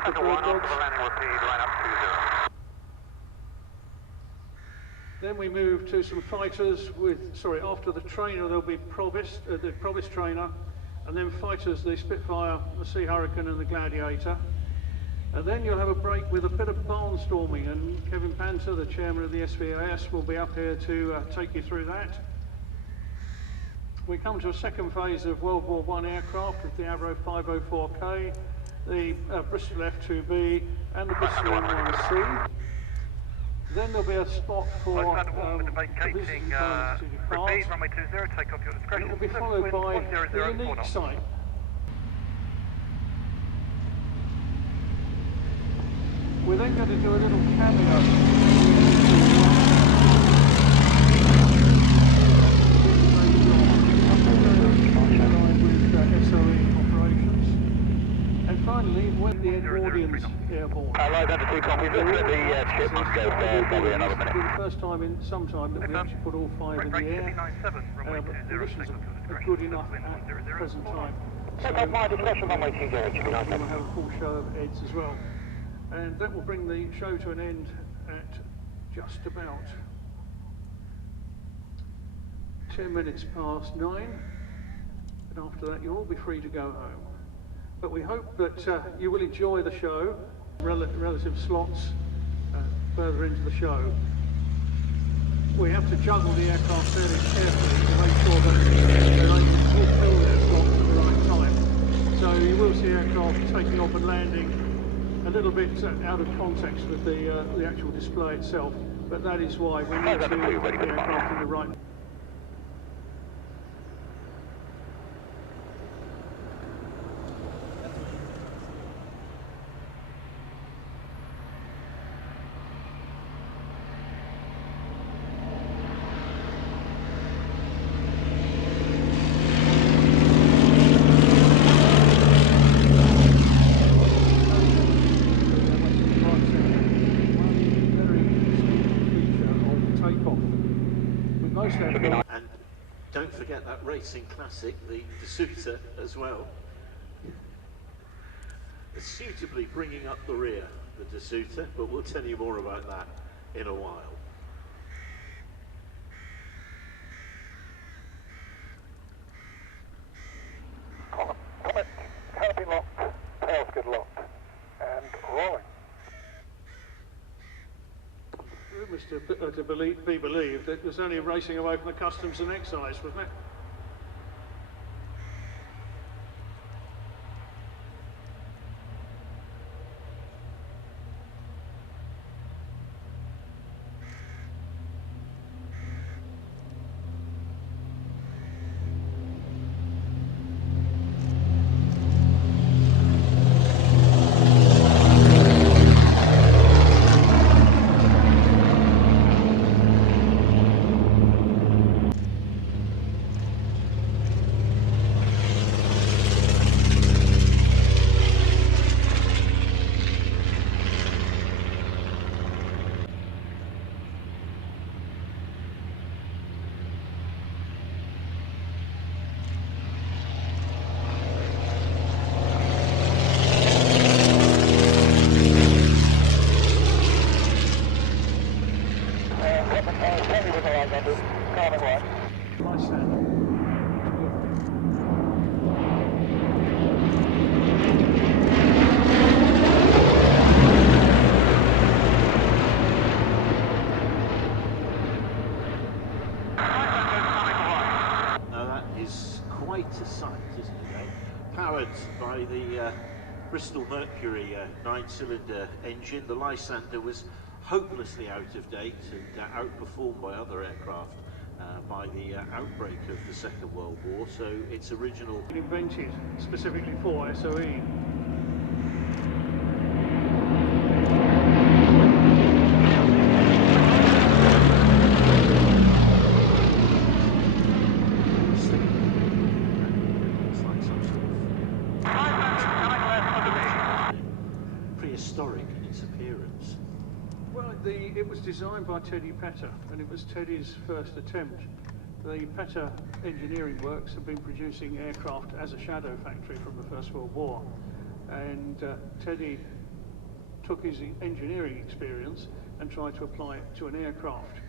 after bird dogs. Then we move to some fighters after the trainer there'll be Provost, the Provost trainer, and then fighters, the Spitfire, the Sea Hurricane and the Gladiator. And then you'll have a break with a bit of barnstorming, and Kevin Panter, the chairman of the SVAS, will be up here to take you through that. We come to a second phase of World War I aircraft with the Avro 504K, the Bristol F2B and the Bristol M1C. Then there'll be a spot for visiting parts. And it will be followed by the unique site. We're then going to do a little cameo. Finally, when the audience airborne. Lysander 2 copy, just let the ship go there, probably another minute. It'll be the first time in some time that we actually put all five in the air, but conditions are good enough at the present time. So we'll have a full show of heads as well. And that will bring the show to an end at just about 10 minutes past 9. And after that, you'll all be free to go home. But we hope that you will enjoy the show, relative slots further into the show. We have to juggle the aircraft fairly carefully to make sure that they're able to fulfill their slots at the right time. So you will see aircraft taking off and landing a little bit out of context with the actual display itself, but that is why we need to get the aircraft in the right. And don't forget that racing classic, the Duta as well. It's suitably bringing up the rear, the Duta, but we'll tell you more about that in a while. Canopy locked, tail skid locked, and rolling. Rumours to be believed that it was only racing away from the customs and excise, wasn't it? Lysander. Now that is quite a sight, isn't it? Powered by the Bristol Mercury 9-cylinder engine, the Lysander was hopelessly out of date and outperformed by other aircraft by the outbreak of the Second World War, so its original... Invented specifically for SOE. Prehistoric in its appearance. Well, it was designed by Teddy Petter, and it was Teddy's first attempt. The Petter Engineering Works have been producing aircraft as a shadow factory from the First World War, and Teddy took his engineering experience and tried to apply it to an aircraft.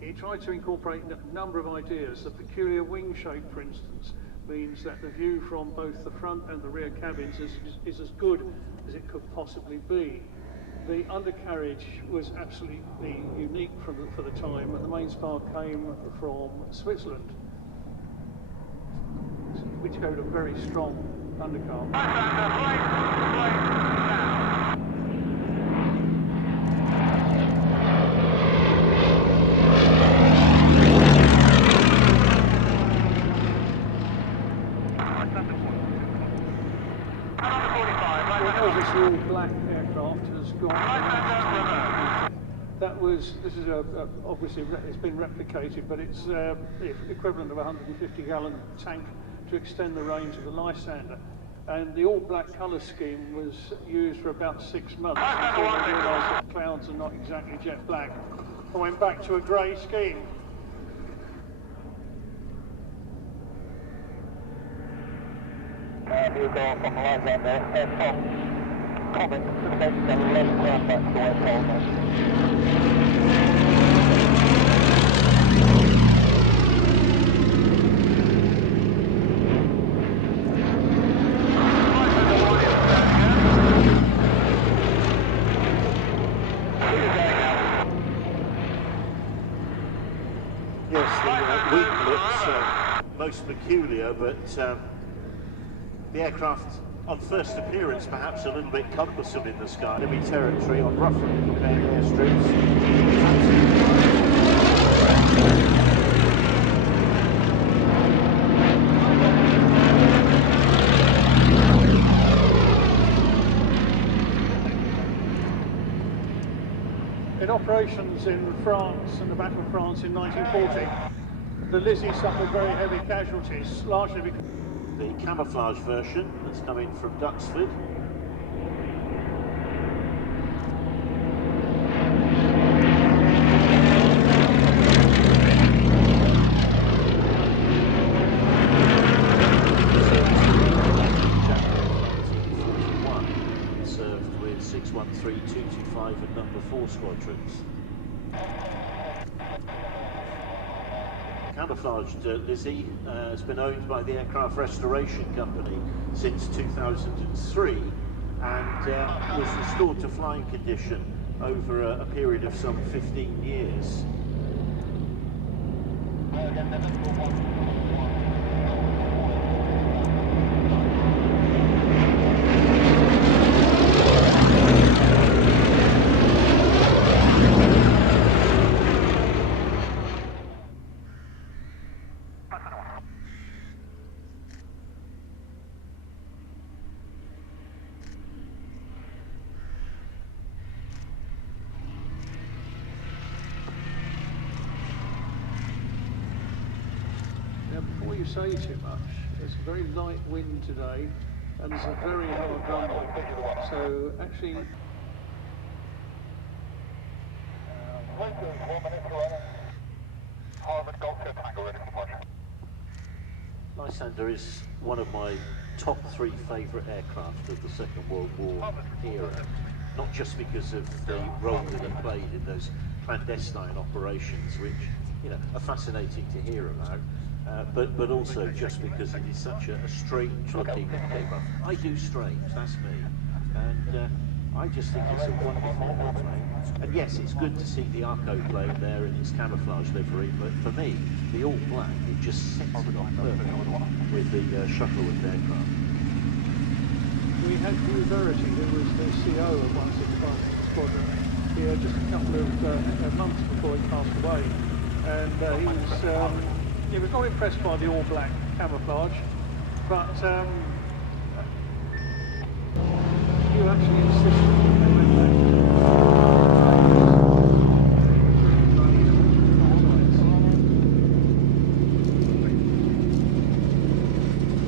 He tried to incorporate a number of ideas. The peculiar wing shape, for instance, means that the view from both the front and the rear cabins is as good as it could possibly be. The undercarriage was absolutely unique for the time, and the main spar came from Switzerland, which showed a very strong undercar. This all black aircraft has gone. This is obviously it's been replicated, but it's the equivalent of a 150-gallon tank to extend the range of the Lysander. And the all-black colour scheme was used for about 6 months until they realised that clouds are not exactly jet black. I went back to a grey scheme. You go from Lysander, comment to the left turn back to West Holman. Yes, the wing looks most peculiar, but the aircraft on first appearance perhaps a little bit cumbersome in the sky. Enemy territory on roughly prepared airstrips. In operations in France and the Battle of France in 1940, the Lizzie suffered very heavy casualties, largely because the camouflage version that's coming from Duxford. Served with 613, 225 and number 4 squadrons. Camouflaged Lizzie has been owned by the Aircraft Restoration Company since 2003 and was restored to flying condition over a period of some 15 years. Before you say too much, there's a very light wind today and there's a very hard runway. So actually... Lysander is one of my top 3 favourite aircraft of the Second World War era. Not just because of the role that it played in those clandestine operations, which, you know, are fascinating to hear about. But also just because it is such a strange looking aircraft. I do strange, that's me. And I just think it's a wonderful airplane. And yes, it's good to see the Arco plane there in its camouflage livery, but for me, the all black, it just sets it off perfectly with the Shuttleworth aircraft. We had Hugh Verity, who was the CO of 165 Squadron, here just a couple of months before he passed away. And he was not impressed by the all-black camouflage, but you actually insisted that they went back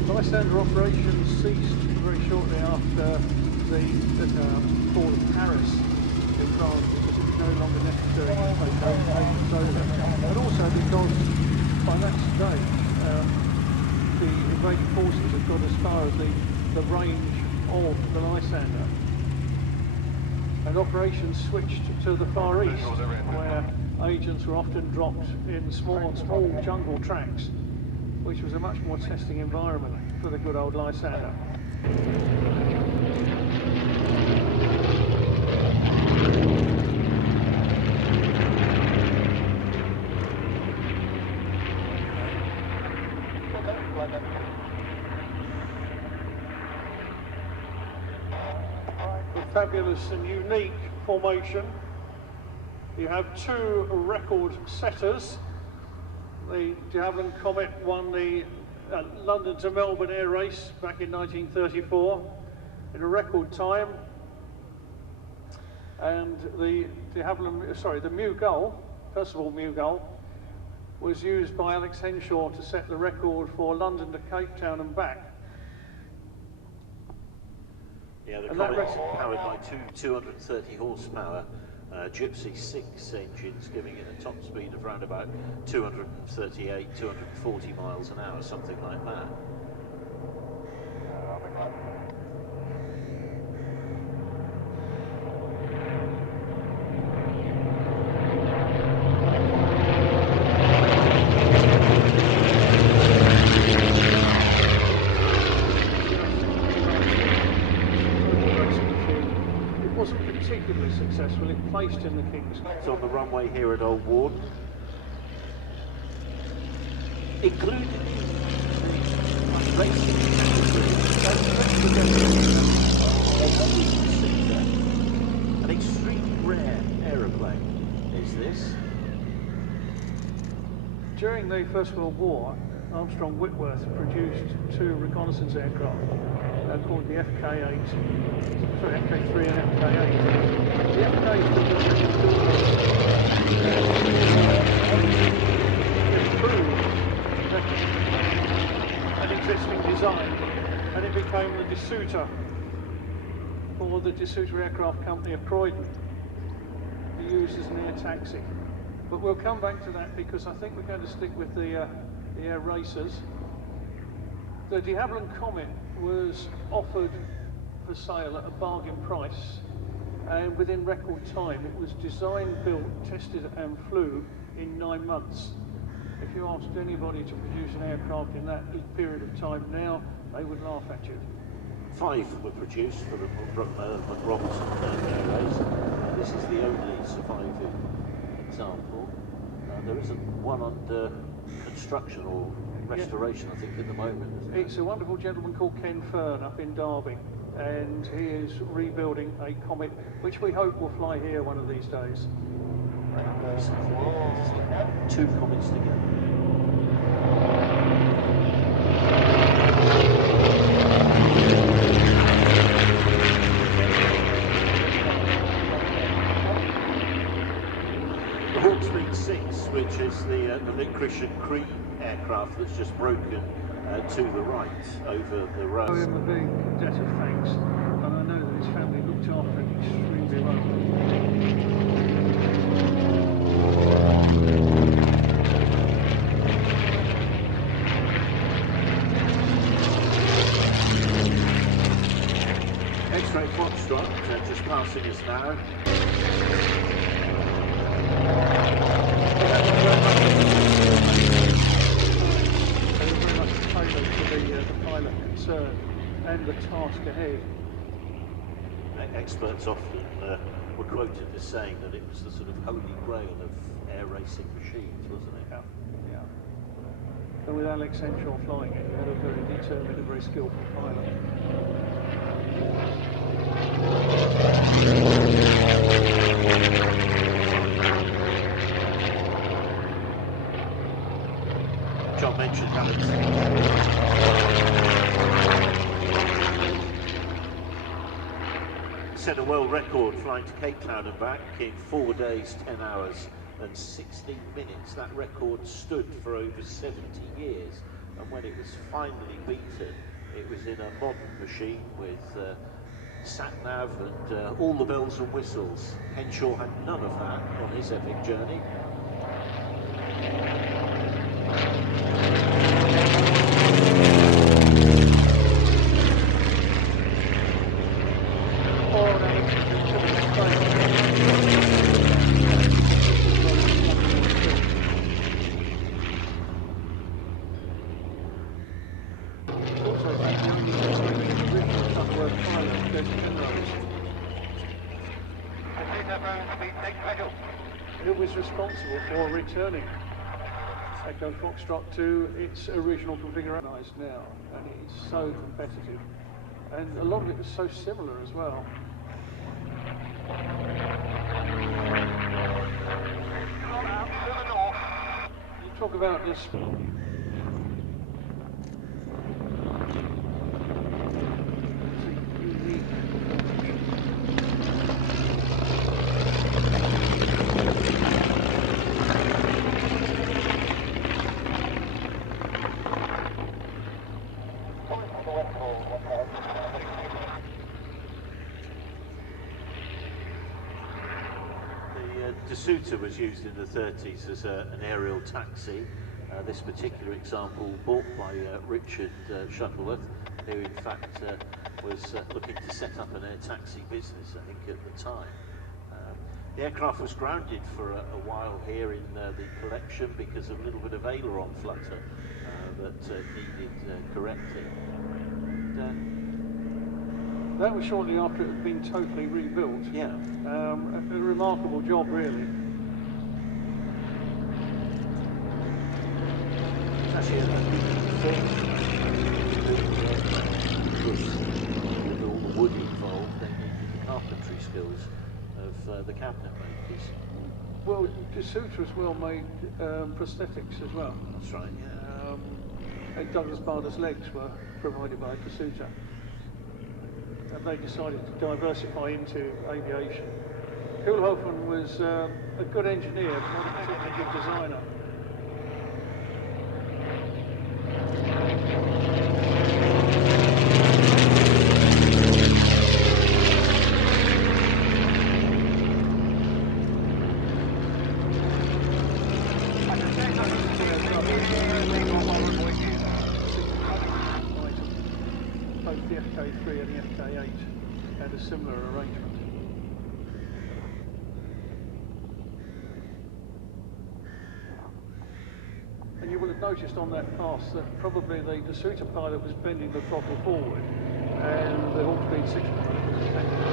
to Lysander operations ceased very shortly after the fall of Paris in France, because it was no longer necessary to take nations over, but also because by that stage, the invading forces had got as far as the range of the Lysander. and operations switched to the Far East, where agents were often dropped in small jungle tracks, which was a much more testing environment for the good old Lysander. A fabulous and unique formation. You have two record setters. The de Havilland Comet won the London to Melbourne air race back in 1934 in a record time, and the Mew Gull, Percival Mew Gull, was used by Alex Henshaw to set the record for London to Cape Town and back. Yeah, the Comet's powered by two 230 horsepower Gypsy 6 engines, giving it a top speed of around about 238, 240 miles an hour, something like that. Successful, it placed in the King's Cup. It's on the runway here at Old Ward. Included the racing an extremely rare aeroplane is this. During the First World War, Armstrong Whitworth produced two reconnaissance aircraft called the FK3 and FK8. The FK improved an existing design, and it became the DeSuter, or the DeSuter Aircraft Company of Croydon, used as an air taxi. But we'll come back to that because I think we're going to stick with the air racers. The de Havilland Comet was offered for sale at a bargain price, and within record time it was designed, built, tested and flew in 9 months. If you asked anybody to produce an aircraft in that period of time now, they would laugh at you. 5 were produced for the McRobinson Airways. This is the only surviving example. There isn't one under construction or restoration, I think, at the moment. It's a wonderful gentleman called Ken Fern up in Derby, and he is rebuilding a Comet which we hope will fly here one of these days. Two Comets together. The Hawkspeed 6, which is the licorice and cream aircraft that's just broken to the right over the road. I owe him a big debt of thanks, and I know that his family looked after him extremely well. X-ray Foxtrot just passing us now. The pilot concern and the task ahead. Experts often were quoted as saying that it was the sort of holy grail of air racing machines, wasn't it? Yeah, yeah. But with Alex Henshaw flying it, you had a very determined and very skillful pilot. John mentioned Alex. Set a world record flying to Cape Town and back in 4 days, 10 hours and 16 minutes. That record stood for over 70 years, and when it was finally beaten, it was in a modern machine with sat-nav and all the bells and whistles. Henshaw had none of that on his epic journey. also think the only original Shuttleworth pilot, Des Penrose. Who was responsible for returning Echo Foxtrot to its original configuration now, and it's so competitive, and a lot of it was so similar as well. You talk about this. Duta was used in the 30s as an aerial taxi. This particular example bought by Richard Shuttleworth, who in fact was looking to set up an air taxi business, I think, at the time. The aircraft was grounded for a while here in the collection because of a little bit of aileron flutter that needed correcting. That was shortly after it had been totally rebuilt. Yeah. A remarkable job, really. It's actually a with all the wood involved, they needed the carpentry skills of the cabinet makers. Well, Duta as well made prosthetics as well. That's right, yeah. And Douglas Bader's legs were provided by Duta. And they decided to diversify into aviation. Kuhlhofen was a good engineer, but not a particularly good designer. Both the FK3 and the FK8 had a similar arrangement. And you will have noticed on that pass that probably the Duta pilot was bending the throttle forward and the Hawk Speed 6 pilot was bending the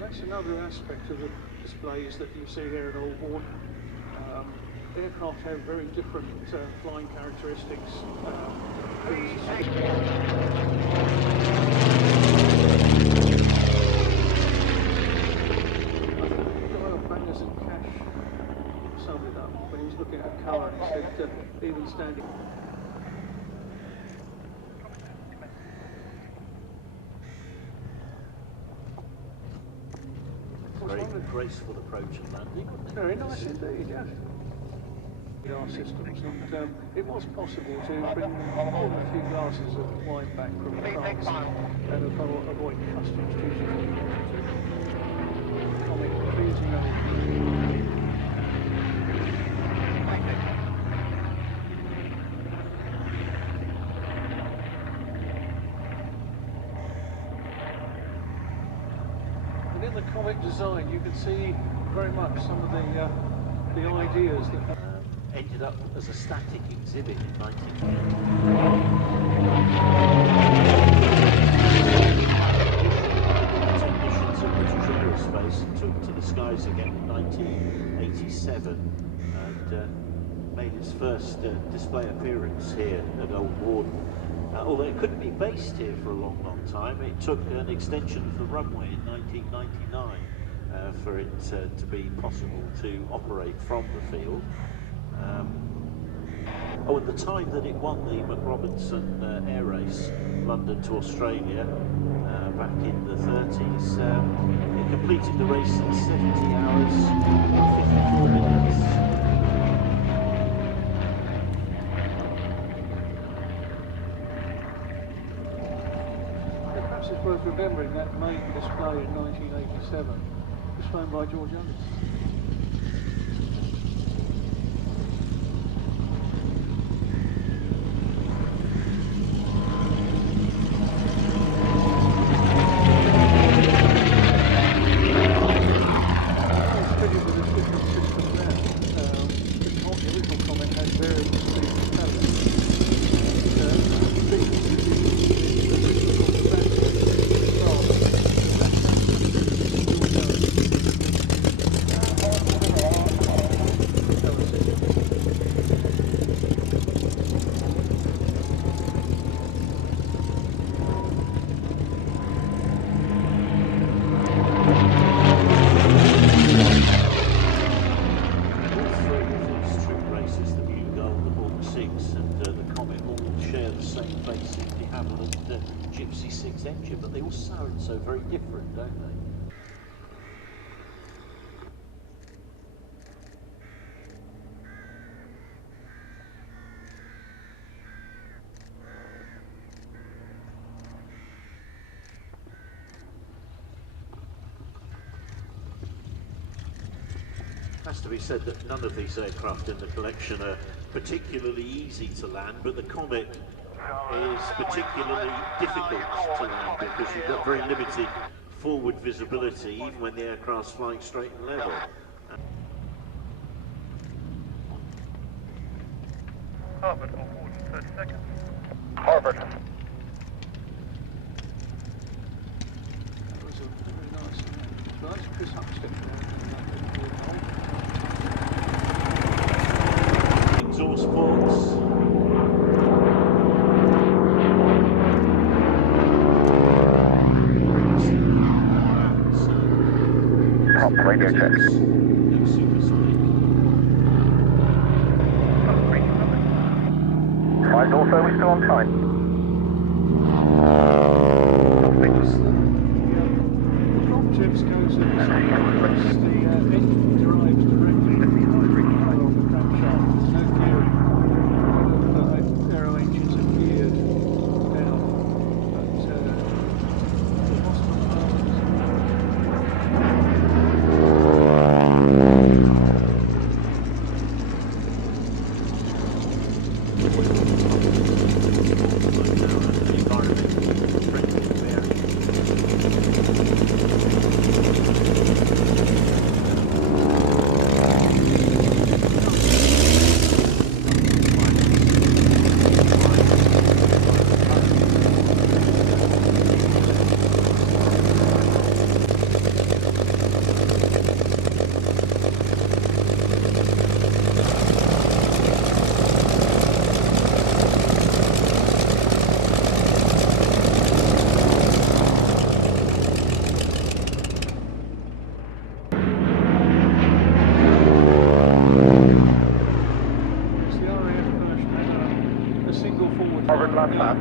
That's another aspect of the displays that you see here at Allbourn. Aircraft have very different flying characteristics. Bangers and Cash summed it up when he was looking at a car and he said even standing. Very graceful approach and landing. Very nice indeed, yes. Our systems, and it was possible to bring a few glasses of wine back from France and avoid customs duty. Comic pleasing old. And in the comic design, you can see very much some of the ideas that ended up as a static exhibit in 1980. Technicians of British Aerospace took to the skies again in 1987 and made its first display appearance here at Allbourn. Although it couldn't be based here for a long, long time, it took an extension of the runway in 1999 for it to be possible to operate from the field. At the time that it won the McRobinson Air Race, London to Australia, back in the 30s, it completed the race in 70 hours and 54 minutes. Perhaps it's worth remembering that main display in 1987 was flown by George Young. Engine, but they all sound so very different, don't they? Has to be said that none of these aircraft in the collection are particularly easy to land, but the Comet is particularly difficult to land because you've got very limited forward visibility even when the aircraft's flying straight and level. Harvard, on board in 30 seconds. Harvard. That was a very nice. Well, that's Chris Huxton. Exhaust ports. Radio check. Five also, we're still on time. The prop tips goes at the engine drives directly on the crankshaft. There's no gearing. Aero engines are geared down. But Harvard land map.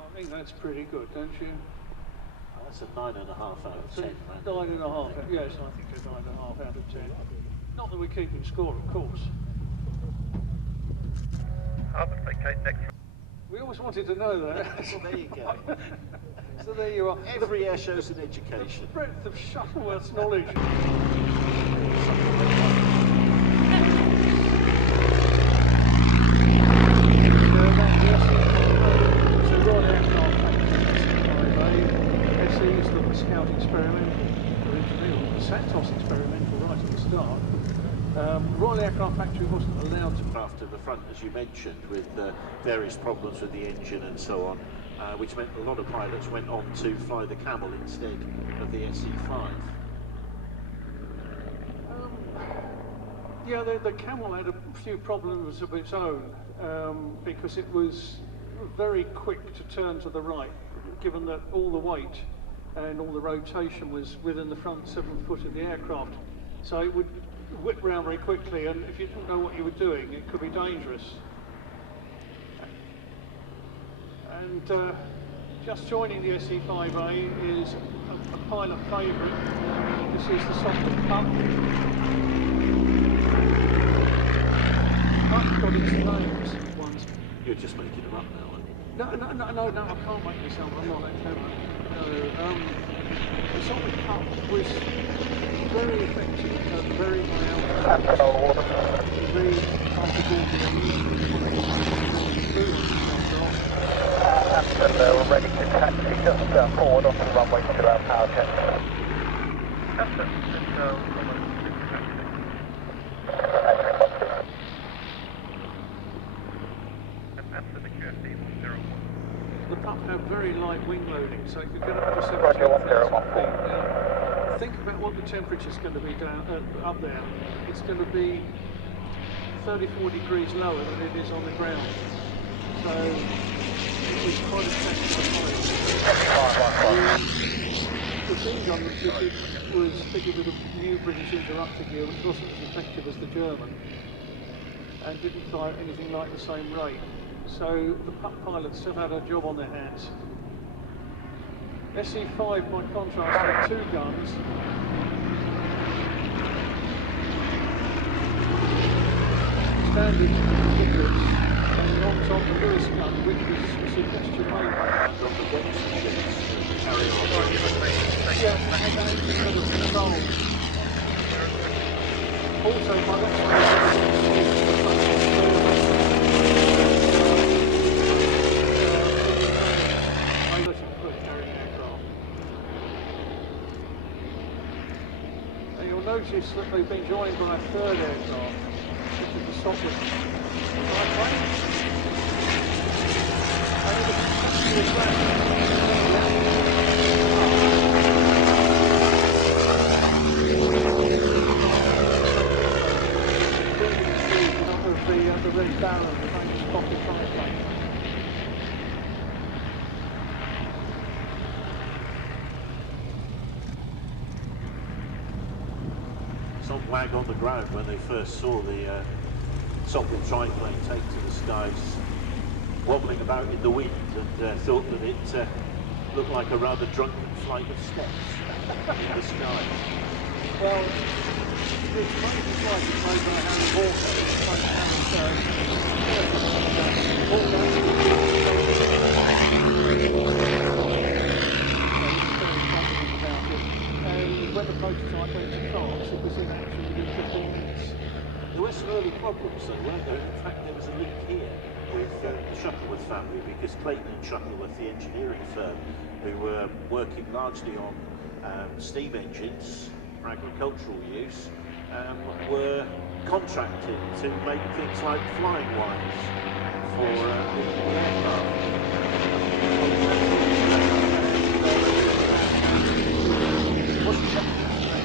I think that's pretty good, don't you? That's a 9.5 out of 10. 9.5, yes, I think a 9.5 out of 10. Not that we're keeping score, of course. Harvard, vacate next. We always wanted to know that. Well, there you go. So there you are. Every air show's an education. The breadth of Shuttleworth's knowledge. Scout experimental originally, or the Santos experimental right at the start. Royal Aircraft Factory wasn't allowed to. After the front, as you mentioned, with various problems with the engine and so on, which meant a lot of pilots went on to fly the Camel instead of the SE5. Yeah, the Camel had a few problems of its own because it was very quick to turn to the right, given that all the weight and all the rotation was within the front 7 foot of the aircraft. So it would whip round very quickly, and if you didn't know what you were doing, it could be dangerous. And just joining the SE5A is a pilot favourite. This is the Softer Pup. Pup got its names once. You're just making them up now, aren't you? No, I can't make this up. I'm not that clever. No, the Sopwith Cup was very effective at very high altitude. Very hard to go we're ready to taxi just forward onto the runway to our power check. The Pup have very light wing loading, so it could get up to 17,000 Roger, 101. feet. Think about what the temperature's going to be down up there. It's going to be 34 degrees lower than it is on the ground. So it's quite a technical pilot. The thing on it was fitted with a new British interrupter gear, which wasn't as effective as the German, and didn't fire at anything like the same rate. So the Pup pilots still had a job on their hands. SE5, by contrast, had 2 guns. Standard tickets, and on top the Lewis gun, which was a suggestion made by And on the box machines, carry on. Also, by that notice that they've been joined by a 3rd aircraft, which is the Sopwith Triplane. And it was the Red Baron, the famous Sopwith Triplane. Some wag on the ground when they first saw the Sopwith triplane take to the skies, wobbling about in the wind, and thought that it looked like a rather drunken flight of steps in the sky. Well, it's funny to fly to play by Harry Walker, it's like and when the prototype went to France, it was in action within 15 minutes. There were some early problems though, weren't there? In fact, there was a leak here with the Shuttleworth family, because Clayton and Shuttleworth, the engineering firm, who were working largely on steam engines for agricultural use, were contracted to make things like flying wires for the aircraft.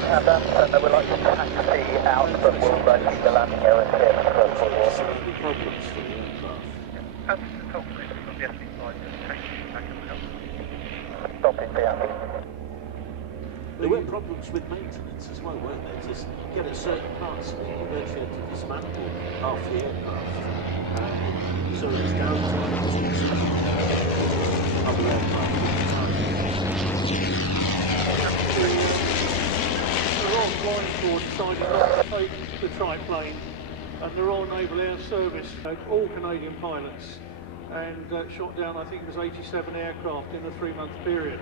And we'd like to taxi out, but we'll keep the landing area clear first of all. Any problems for the aircraft? As the top list of the SE5, just taxi back and help. Stop it, yeah. There were problems with maintenance as well, weren't there? Just get at certain parts of it, you virtually had to dismantle half the aircraft. So it's down to other aircraft at the time. The Royal Flying Corps decided not to take the triplane, and the Royal Naval Air Service, all Canadian pilots, and shot down, I think it was 87 aircraft in a 3-month period.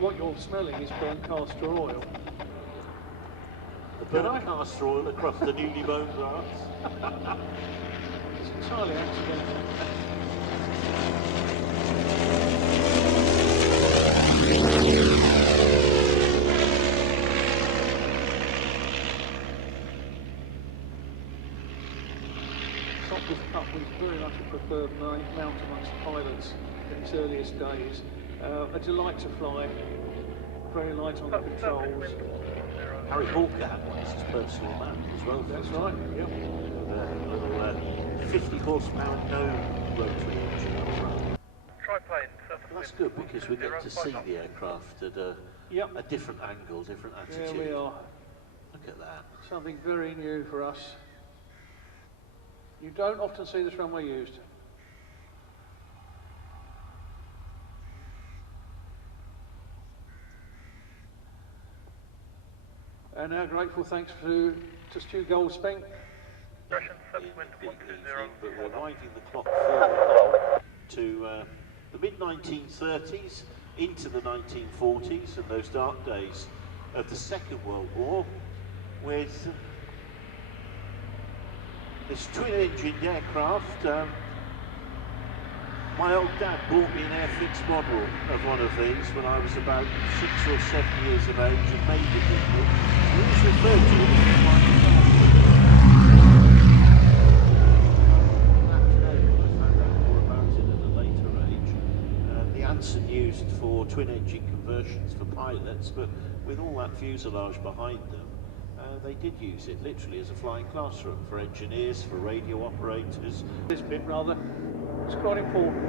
What you're smelling is burnt castor oil. The burnt castor oil across the newly mown grass. It's entirely accidental. Sopwith Cup was very much a preferred mount amongst the pilots in its earliest days. A delight to fly, very light on the controls. Harry Walker had one as his personal mount as well. That's right, yep. With a little 50 horsepower no rotary engine up front. Triplane, That's good because we get to see the aircraft at a Yep. a different angle, different attitude. There we are. Look at that. Something very new for us. You don't often see this runway used. And our grateful thanks to Stu Goldsbank. Russian subsequent In 120. but we're winding the clock forward to the mid-1930s, into the 1940s and those dark days of the Second World War, with this twin-engined aircraft. My old dad bought me an airfix model of one of these when I was about 6 or 7 years of age and made it with me. He was referred to it as my I found out more about it at a later age. The Anson used for twin-engine conversions for pilots, but with all that fuselage behind them, they did use it literally as a flying classroom for engineers, for radio operators. This bit rather, it's quite important.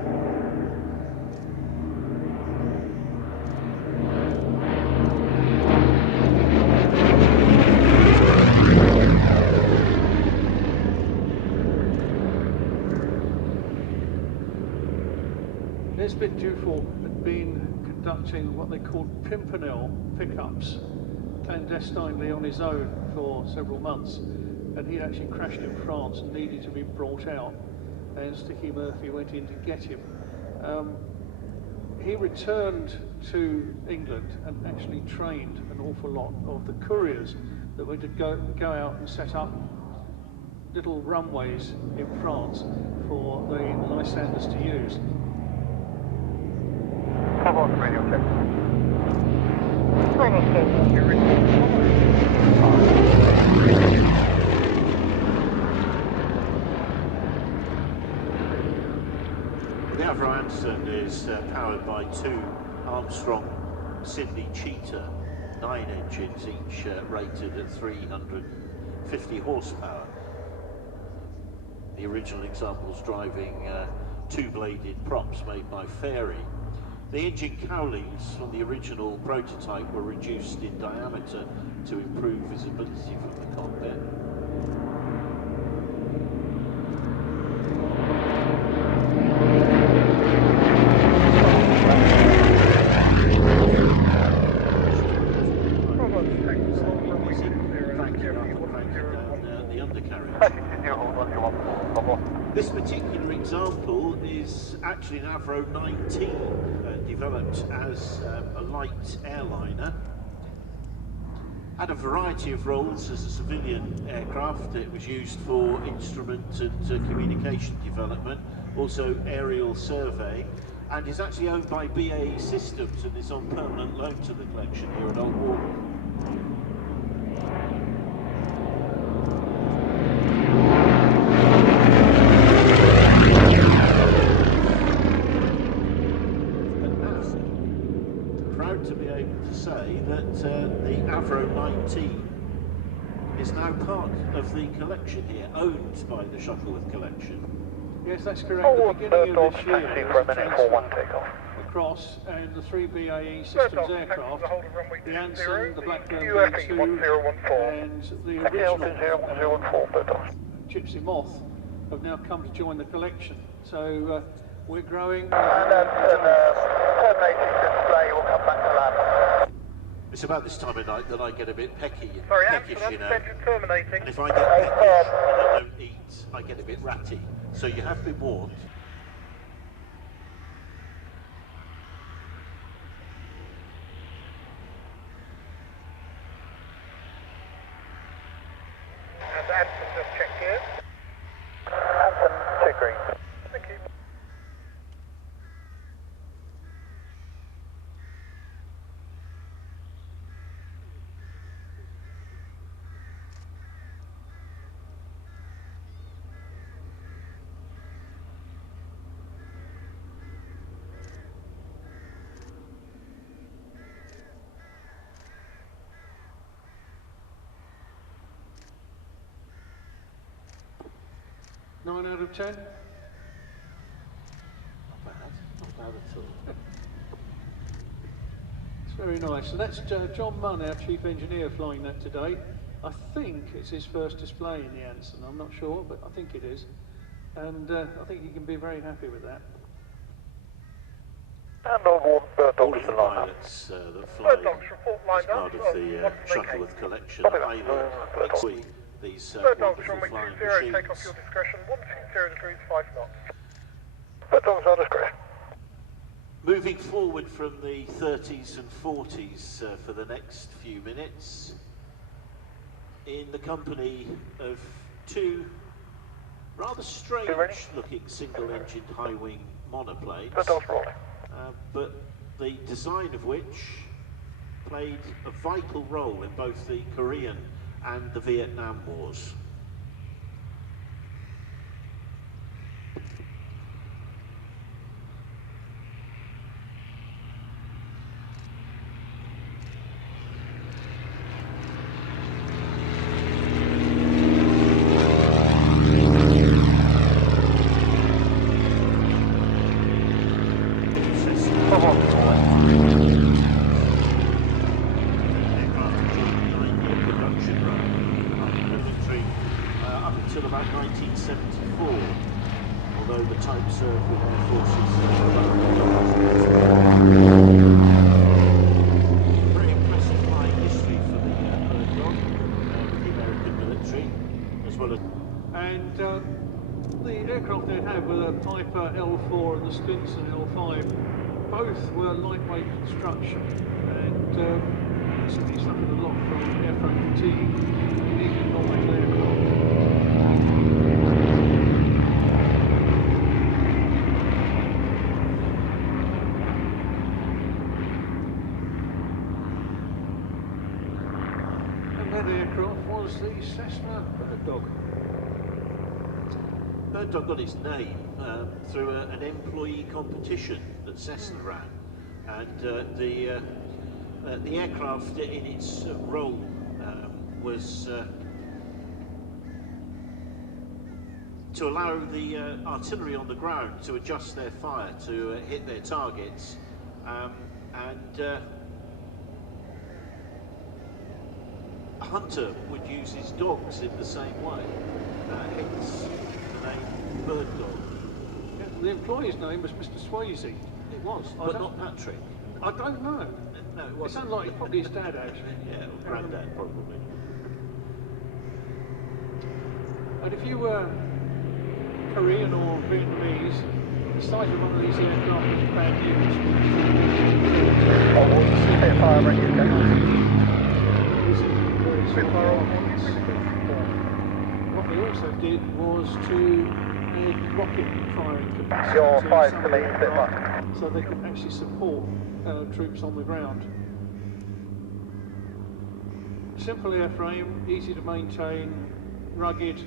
This bit Dufour had been conducting what they called Pimpernel pickups clandestinely on his own for several months, and he'd actually crashed in France and needed to be brought out, and Sticky Murphy went in to get him. He returned to England and actually trained an awful lot of the couriers that were to go out and set up little runways in France for the Lysanders to use. Come on, radio check. The Avro Anson is powered by 2 Armstrong Sydney Cheetah 9 engines, each rated at 350 horsepower. The original examples driving 2-bladed props made by Fairey. The engine cowlings from the original prototype were reduced in diameter to improve visibility from the cockpit. The undercarriage. This particular example is actually an Avro 19, developed as a light airliner. Had a variety of roles as a civilian aircraft. It was used for instrument and communication development, also aerial survey, and is actually owned by BAE Systems and is on permanent loan to the collection here at Old Warden. Say that the Avro 19 is now part of the collection here, owned by the Shuttleworth collection. Yes, that's correct. At the beginning of this year, there was a transfer across, and the 3 BAE Systems aircraft, the Anson, the Blackburn B2, and the original Gypsy Moth, have now come to join the collection. So we're growing. It's about this time of night that I get a bit peckish, you know. Terminating. And if I get peckish and I don't eat, I get a bit ratty. So you have been warned. And Anson just checked here. Anson, check green. Thank you. Nine out of 10. Not bad at all. It's Very nice. So that's John Munn, our chief engineer, flying that today. I think it's his first display in the Anson. I'm not sure, but I think it is. And I think you can be very happy with that. And on board Bird All Dogs of the to line up. pilots that fly Bird Dogs report as lined part up. of the Shuttleworth collection are highly enjoy these Bird Dogs wonderful from flying 20, take off machines. your discretion, 120 degrees, 5 knots. Bird Dogs are discretion. Moving forward from the 30s and 40s for the next few minutes, in the company of two rather strange looking single-engined high-wing monoplanes, Bird Dogs rolling. but the design of which played a vital role in both the Korean and the Vietnam Wars. Stinson L5, both were lightweight construction, and certainly suffered a lot from airframe fatigue in economic aircraft. And that aircraft was the Cessna Bird Dog. Bird Dog got its name through an employee competition that Cessna ran, and the aircraft in its role was to allow the artillery on the ground to adjust their fire to hit their targets, and a hunter would use his dogs in the same way, hence the name Bird Dog. The employee's name was Mr. Swayze. It was, but not Patrick. I don't know. No, it wasn't. It sounded like probably his dad, actually. Yeah, or granddad, probably. And if you were Korean or Vietnamese, the sight of one of these aircraft was bad news. Spitfire ready to What they also did was to add rocket firing capacity. You're to 5 some to me, aircraft, Spitfire. so they could actually support troops on the ground. Simple airframe, easy to maintain, rugged,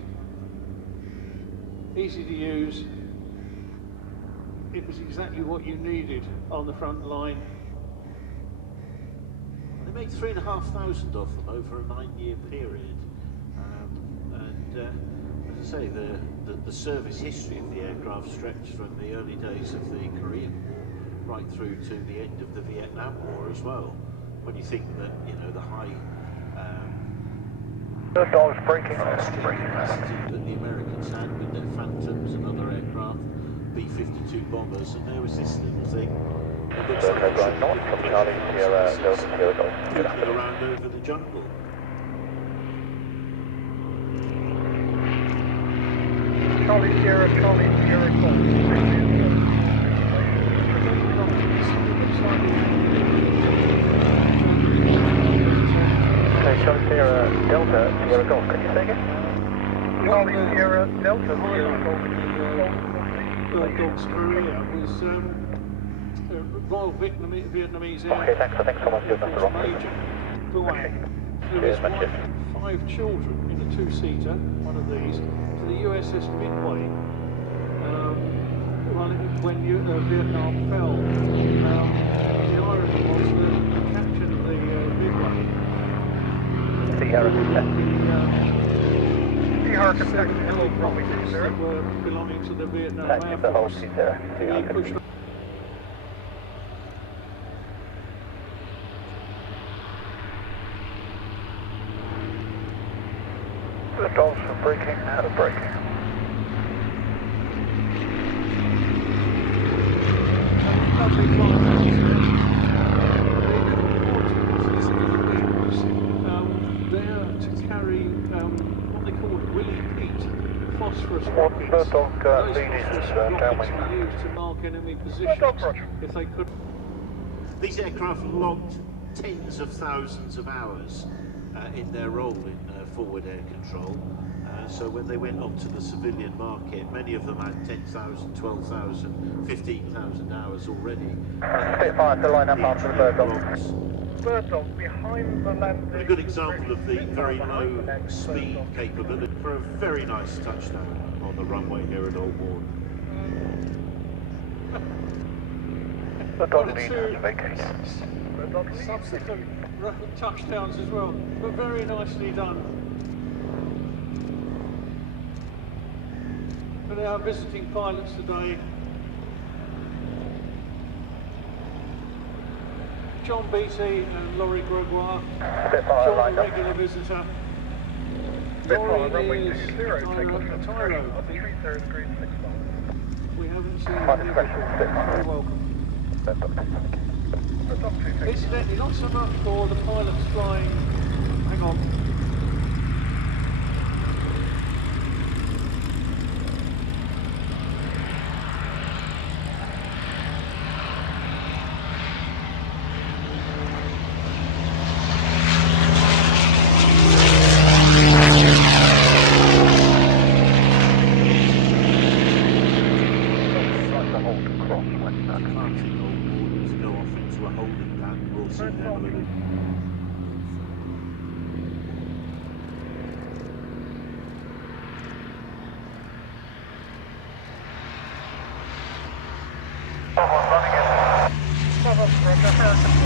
easy to use. It was exactly what you needed on the front line. They made 3,500 of them over a 9-year period, as I say, the service history of the aircraft stretched from the early days of the Korean War right through to the end of the Vietnam War as well. When you think that, you know, the high Bird Dogs breaking fast jet capacity that the Americans had with their Phantoms and other aircraft, B-52 bombers, and there was this little thing. It looks like it should north from Charlie Sierra Delta Sierra Golf. Good be afternoon. around over the jungle. Charlie Sierra Golf. Okay, Charlie Sierra Delta Sierra Golf. Can you say again? Charlie Sierra Delta Sierra Golf. Bird Dog's career was Royal Vietnamese Air. Okay, thanks. I think someone's given us the wrong Major Buang, who was one of 5 children in a 2-seater, one of these, to the USS Midway when Vietnam fell. The irony was that the captain of the Midway helicopters that were belonging to the Vietnam Air Force. He pushed The dogs are braking, braking. Lovely climates. They're to carry what they call willy peat, phosphorus rockets. Those Those lead is phosphorus rockets downwind. were used to mark enemy positions if they could. These aircraft logged tens of thousands of hours in their role in forward air control. So when they went onto the civilian market, many of them had 10,000, 12,000, 15,000 hours already. Spitfire to line up after the bird dog. Bird dog behind the landing. A good example of the very low speed capability for a very nice touchdown on the runway here at Old Warden. The dog lead has vacated. Subsequent touchdowns as well, but very nicely done. But our visiting pilots today, John Beattie and Laurie Gregoire. Spitfire John, lined a up. regular visitor. Laurie Laurie is is zero, take off Tyro, the Tyro, I think. Treat there is green 6 miles. We haven't seen Pilot him special, before. Spitfire. Very welcome. Bird dog. Bird dog 260. Incidentally, not so much for the pilots flying. Hang on. Like the hold cross when that. Planting Old Warden to go off into a holding pattern. We'll see them a little. Running in. Bravo, Roger, Hurricane.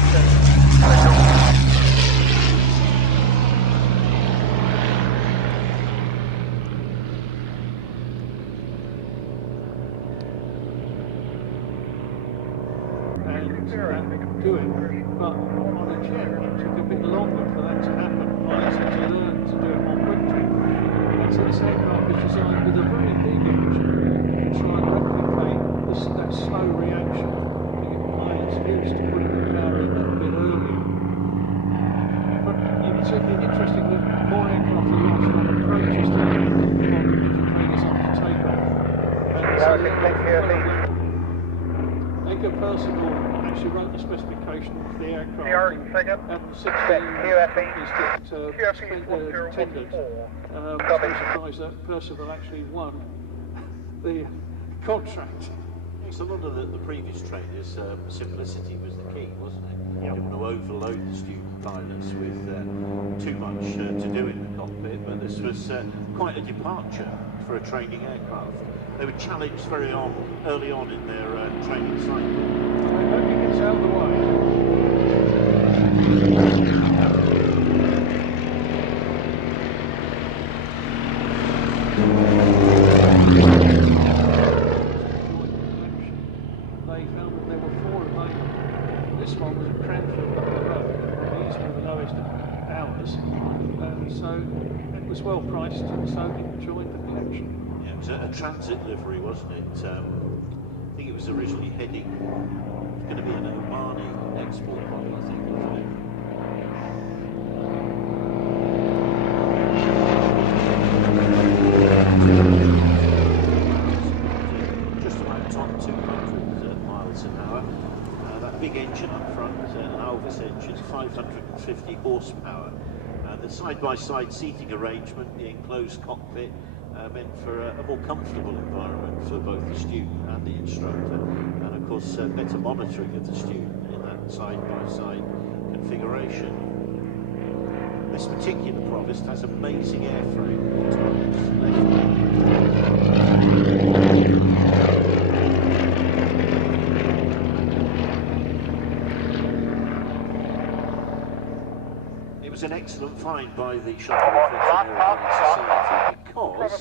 and do it. But on a jet, it took a bit longer for that to happen. Pilots had to learn to do it more quickly. And so this aircraft is designed with a very big engine to try and replicate that slow reaction to get pilots used to putting the power in that bit earlier. But it's interesting that more aircraft are lost on approaches to the engine failures after takeoff. And so Edgar Percival actually wrote the specification of the aircraft, and the 16 companies that tendered. I'm very surprised that Percival actually won the contract. So a lot of the previous trainers, simplicity was the key, wasn't it? You didn't want to overload the student pilots with too much to do in the cockpit, but this was quite a departure for a training aircraft. They were challenged very early on in their training cycle. I hope he gets out of the way. They found that there were 4 available. This one was at Cranfield up the road. These were the lowest hours. So it was well priced, and so it joined the collection. Yeah, it was a transit livery, wasn't it? I think it was originally heading, going to be an Omani export model, I think, wasn't it? Just about top 200 miles an hour. That big engine up front, an Alvis engine, 550 horsepower. The side-by-side seating arrangement, the enclosed cockpit, meant for a more comfortable environment for both the student and the instructor, and of course better monitoring of the student in that side-by-side configuration. This particular Provost has amazing airframe. It was an excellent find by the Shuttleworth Special because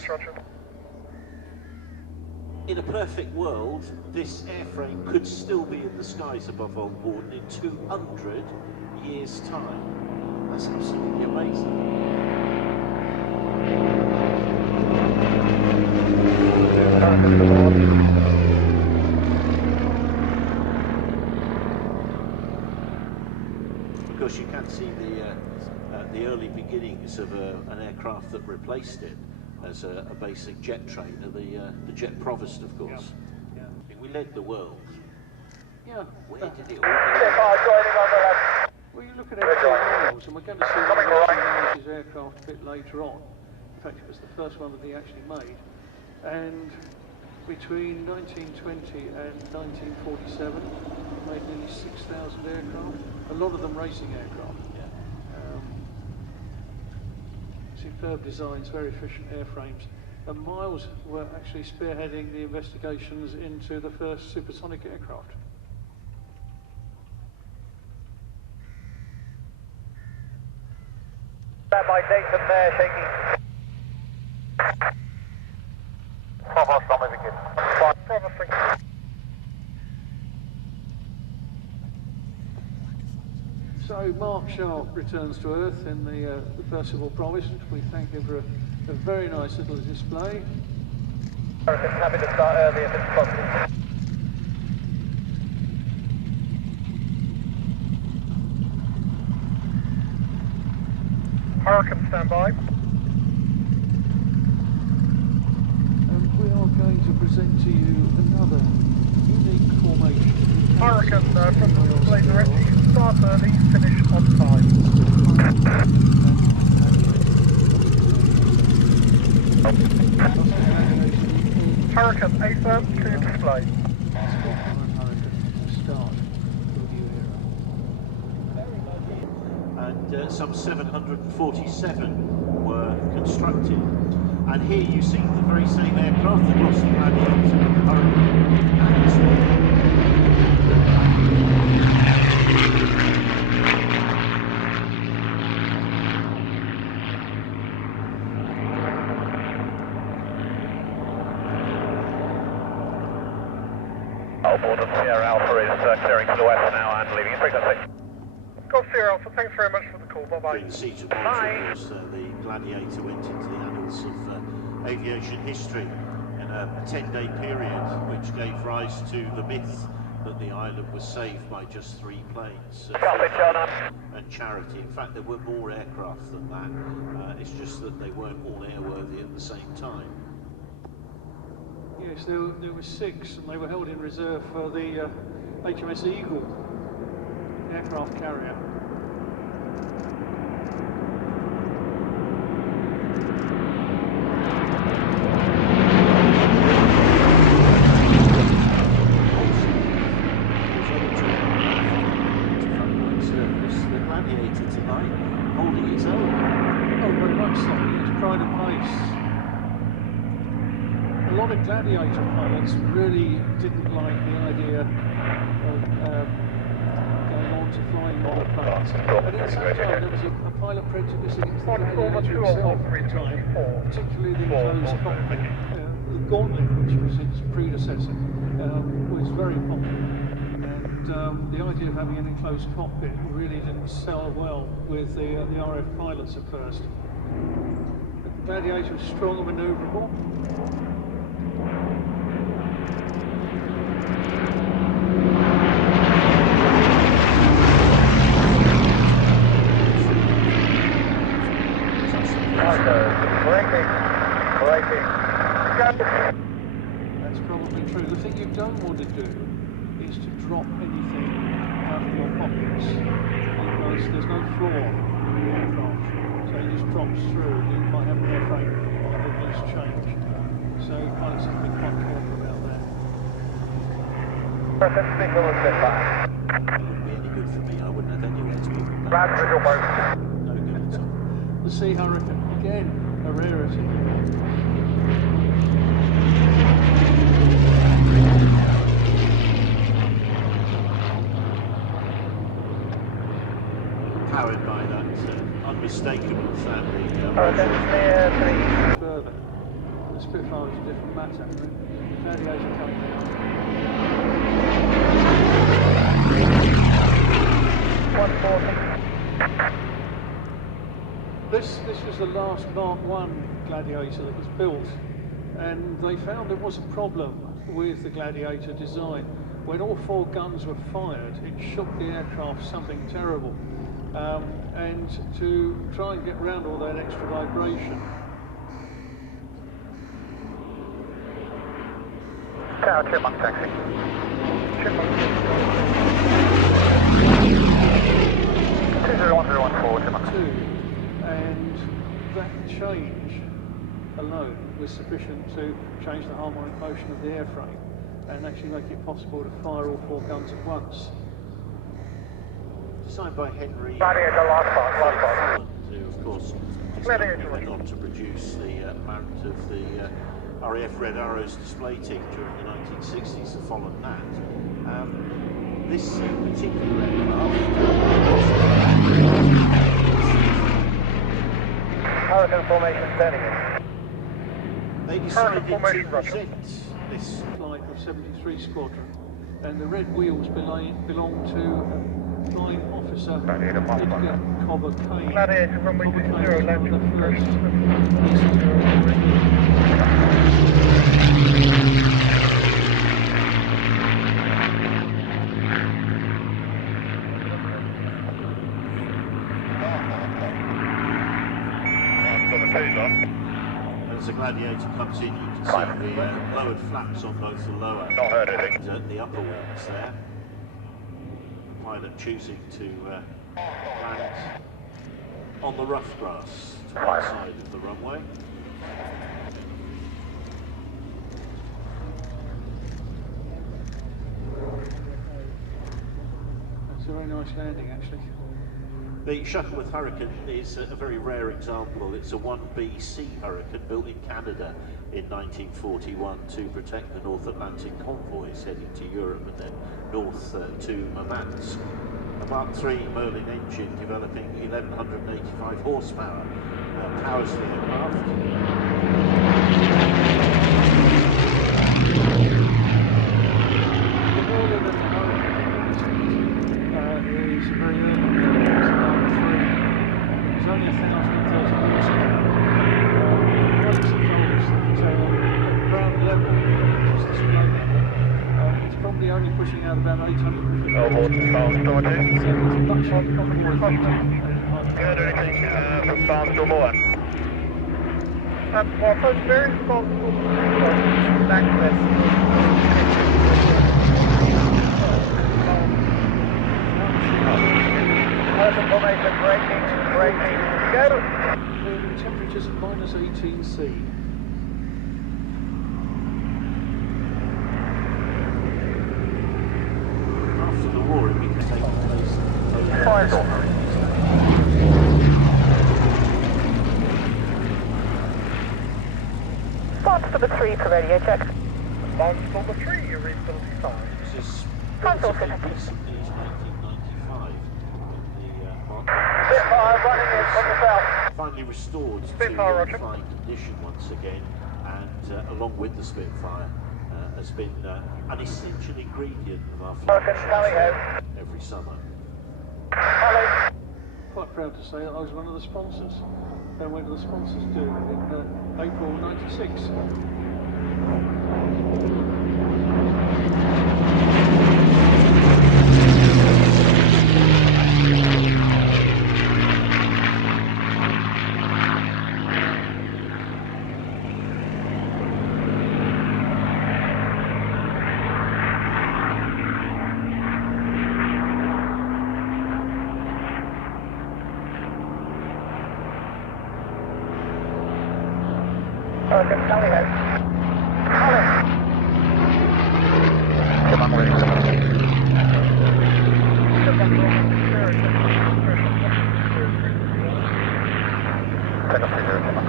in a perfect world, this airframe could still be in the skies above Old Warden in 200 years' time. That's absolutely amazing. course, you can see the early beginnings of an aircraft that replaced it as a basic jet trainer, the Jet Provost, of course. Yeah. We led the world. Yeah. Where did it all go? Well, you look at Miles, and we're going to see one of his aircraft a bit later on. In fact, it was the first one that he actually made. And between 1920 and 1947, he made nearly 6,000 aircraft, a lot of them racing aircraft. Yeah. Superb designs, very efficient airframes. And Miles were actually spearheading the investigations into the first supersonic aircraft. Stand by, Nathan there, shaking. Provost, I'm moving in. Provost, thank you. So Mark Sharp returns to Earth in the Percival Provost. We thank him for a very nice little display. Hurricane, happy to start early if it's possible. Hurricane, stand by. And we are going to present to you another unique formation. Hurricane, from the display directly, start early, finish on time. Hurricane, A firm, clear display. And some 747 were constructed. And here you see the very same aircraft that lost the Gladiator, Board of Sierra Alpha is clearing to the west now and leaving in frequency. Golf Sierra Alpha, thanks very much for the call, bye-bye. During the siege of Montreal, the Gladiator went into the annals of aviation history in a 10-day period, which gave rise to the myth that the island was saved by just 3 planes and charity. In fact, there were more aircraft than that. It's just that they weren't all airworthy at the same time. Yes, there were 6, and they were held in reserve for the HMS Eagle aircraft carrier. The Gladiator tonight, holding its own. Oh, very much so. It's pride of place. A lot of Gladiator pilots really didn't like the idea of going on to flying monoplanes. But at the same time, there was a pilot prejudice against the Gladiator itself at the time, particularly the enclosed cockpit. The Gauntlet, which was its predecessor, was very popular. And the idea of having an enclosed cockpit really didn't sell well with the RF pilots at first. The Gladiator was strong and manoeuvrable. That's probably true. The thing you don't want to do is to drop anything out of your pockets, because there's no floor in the aircraft, so it just drops through. You might have an airframe with loose change, so pilots have to be quite careful about that. It wouldn't be any good for me. I wouldn't have anywhere to put them back. No good at all. The Sea Hurricane, again, a rarity. Powered by that unmistakable sounding Further, the Spitfire is a different matter. The Gladiator coming down. This was the last Mark I Gladiator that was built, and they found there was a problem with the Gladiator design. When all 4 guns were fired, it shook the aircraft something terrible. and to try and get around all that extra vibration. Tower, Chipmunk taxi. Chipmunk. 20114, Chipmunk. 2, and that change alone was sufficient to change the harmonic motion of the airframe and actually make it possible to fire all 4 guns at once. Designed by Henry Gladiator, last part. who of course went on to produce the mount of the RAF Red Arrows display team during the 1960s that followed that. This particular aircraft Hurricane formation standing in. they decided to present this Flight of 73 Squadron, and the red wheels belong to Flying Officer Gladiator, last part. Edgar Cobber Kane. Gladiator, runway Cobber 20, Kane was one landing of the first. As the Gladiator comes in, you can see the lowered flaps on both the lower Not heard anything. and the upper wings there. The pilot choosing to land on the rough grass to one side of the runway. That's a very nice landing, actually. The Shuttleworth Hurricane is a very rare example. It's a 1BC Hurricane built in Canada in 1941 to protect the North Atlantic convoys heading to Europe and then north to Murmansk. A Mark III Merlin engine developing 1185 horsepower powers the aircraft. The Merlin and the Hurricane is very early. It's only 1,030 horsepower. Once it goes at ground level, just display level, it's probably only pushing out about 850. Oh, Barnstorm 2. So it's much more efficient. Good, anything from Barnstorm 1? Well, for very responsible access. Open formation, braking, go! The temperature's at minus 18°C. After the war, it began taking place over Final. Barnstorm 3 for radio check. Barnstorm 3, you read 35. This is Control relatively system. recently, is 1995, when the Mark Spitfire running in from the south. finally restored Spitfire, to Roger. flying condition once again, and along with the Spitfire has been an essential ingredient of our flight Hurricane, tally ho. every summer. Hello. Quite proud to say that I was one of the sponsors. And when did the sponsors do? In April '96. Hurricane, tally ho. Hello. Come on, ready. Take off to 0, come on.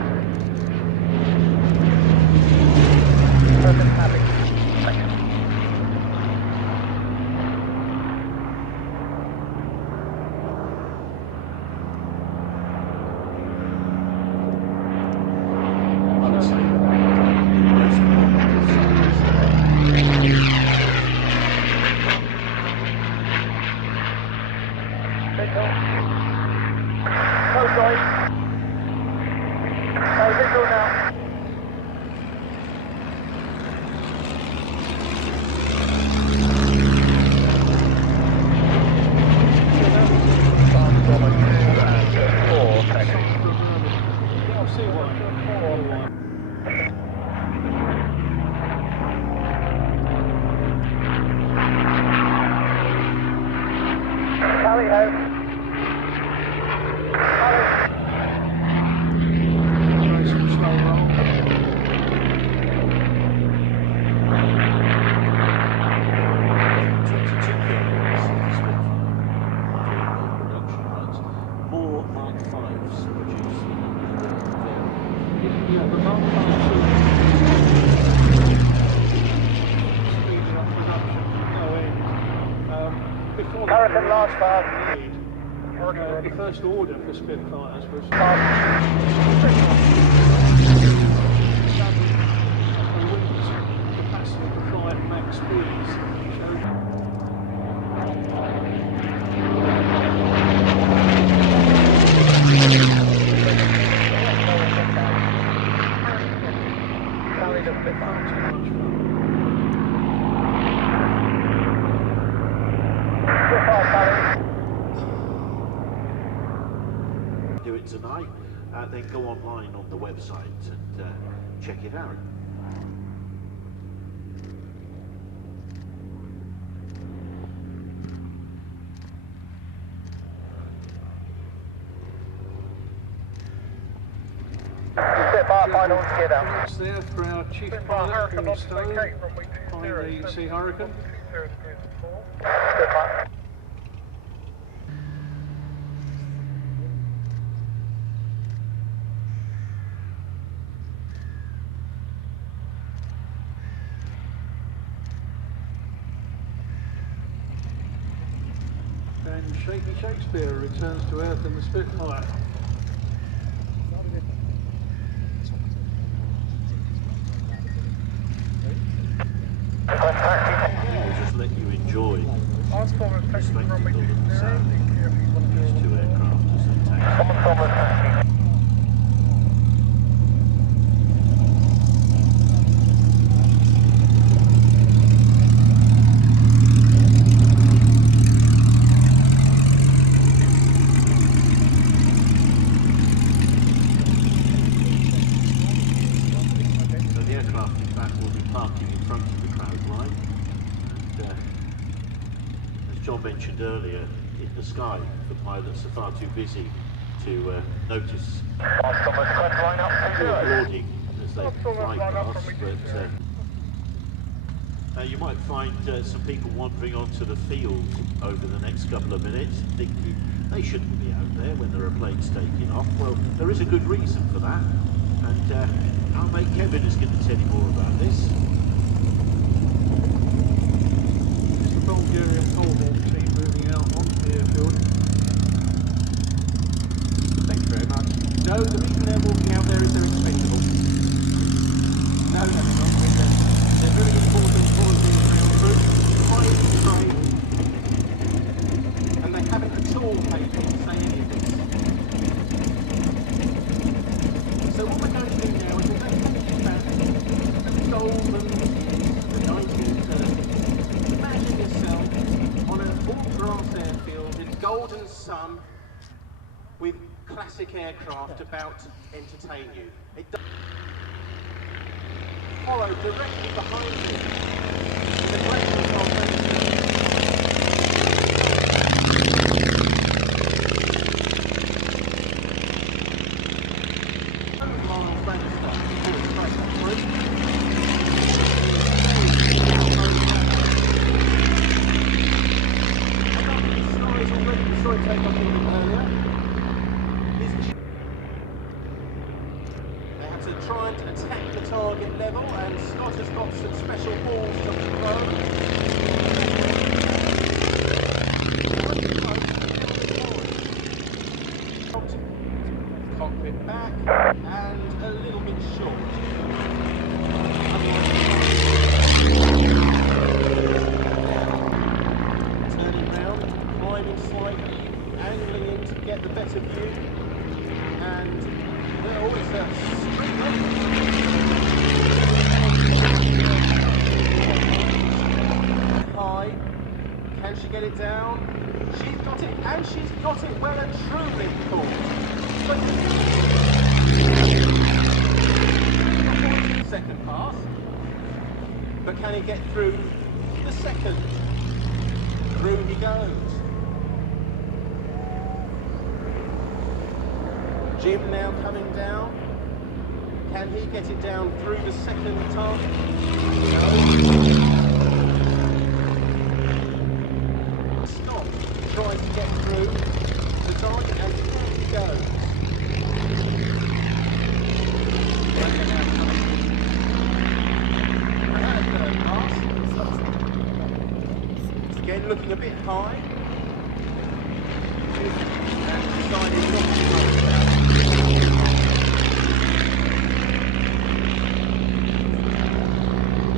Hurricane, happy. Thank you. No, sorry. No, visual now. Barnstorm Tally ho. Nice and slow roll. More Mark 5s produced. Yeah, the Mark 5 speeding up production, no end. Before that, Hurricane large bar. the first order for Spitfires was capacity to fly at max speeds. Carry the Spitfire. Spitfire carry. Do it tonight, then go online on the website and check it out. Spitfire final gear down. That's there for our chief pilot, Paul Stone, flying the Sea Hurricane. Spitfire. And Shaky Shakespeare returns to Earth in the Spitfire. I'll just let you enjoy the spectacle of the sound these two aircraft as they taxi. So the aircraft in fact will be parking in front of the crowd line, and as John mentioned earlier, in the sky the pilots are far too busy to notice applauding as they fly past, but you might find some people wandering onto the field over the next couple of minutes thinking they shouldn't be out there when there are planes taking off. Well, there is a good reason for that, and our mate Kevin is going to tell you more about this. It's the Bulgarian Cohort team moving out onto the airfield. Thank you very much. No, the reason they're walking out there is they're expendable. No, they're not. They're very important for the ground crew, highly trained, and they haven't at all paid me to say any of this. So what we're going to do now is we're going to take you back to the golden, the 1930s. Imagine yourself on an all-grass airfield in golden sun with classic aircraft about to entertain you. It does follow directly behind you in the great control center. Try and attack the target level, and Scott has got some special balls to throw. Cockpit back and a little bit short. Turning round, climbing slightly, angling in to get the better view, and there always a high. Can she get it down? She's got it, and she's got it well and truly caught. But but can he get through the second? Through he goes. Jim now coming down. Can he get it down through the second task? No. Scott tries to get through the target and through he goes. Third pass. Again looking a bit high. And decided not to go down.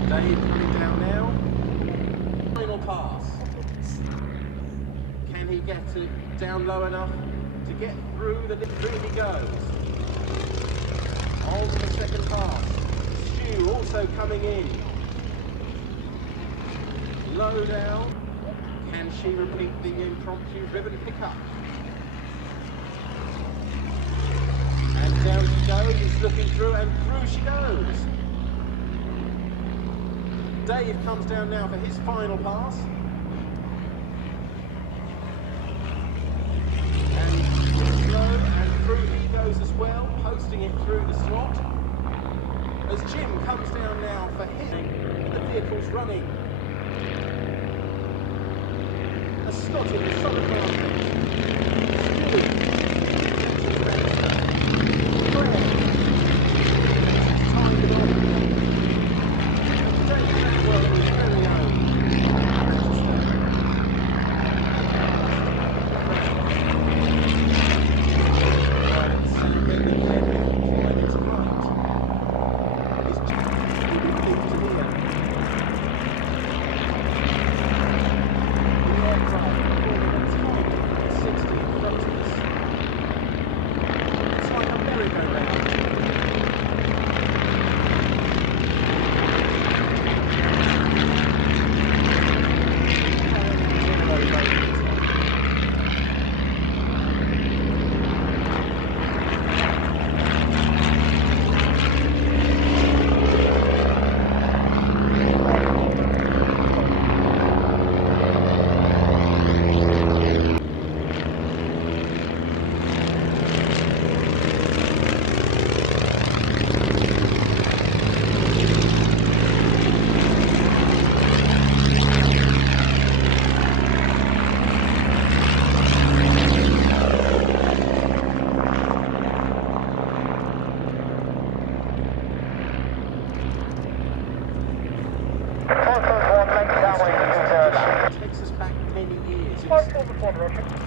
Dave coming down now. Final pass. Can he get it down low enough to get through the through he goes. On to the second pass. Stu also coming in. Low down. Can she repeat the impromptu ribbon pickup? And down she goes, it's looking through and through she goes. Dave comes down now for his final pass. And slow and through he goes as well, posting it through the slot. As Jim comes down now for his, the vehicle's running. A Scott in the solid basket. Timed it off.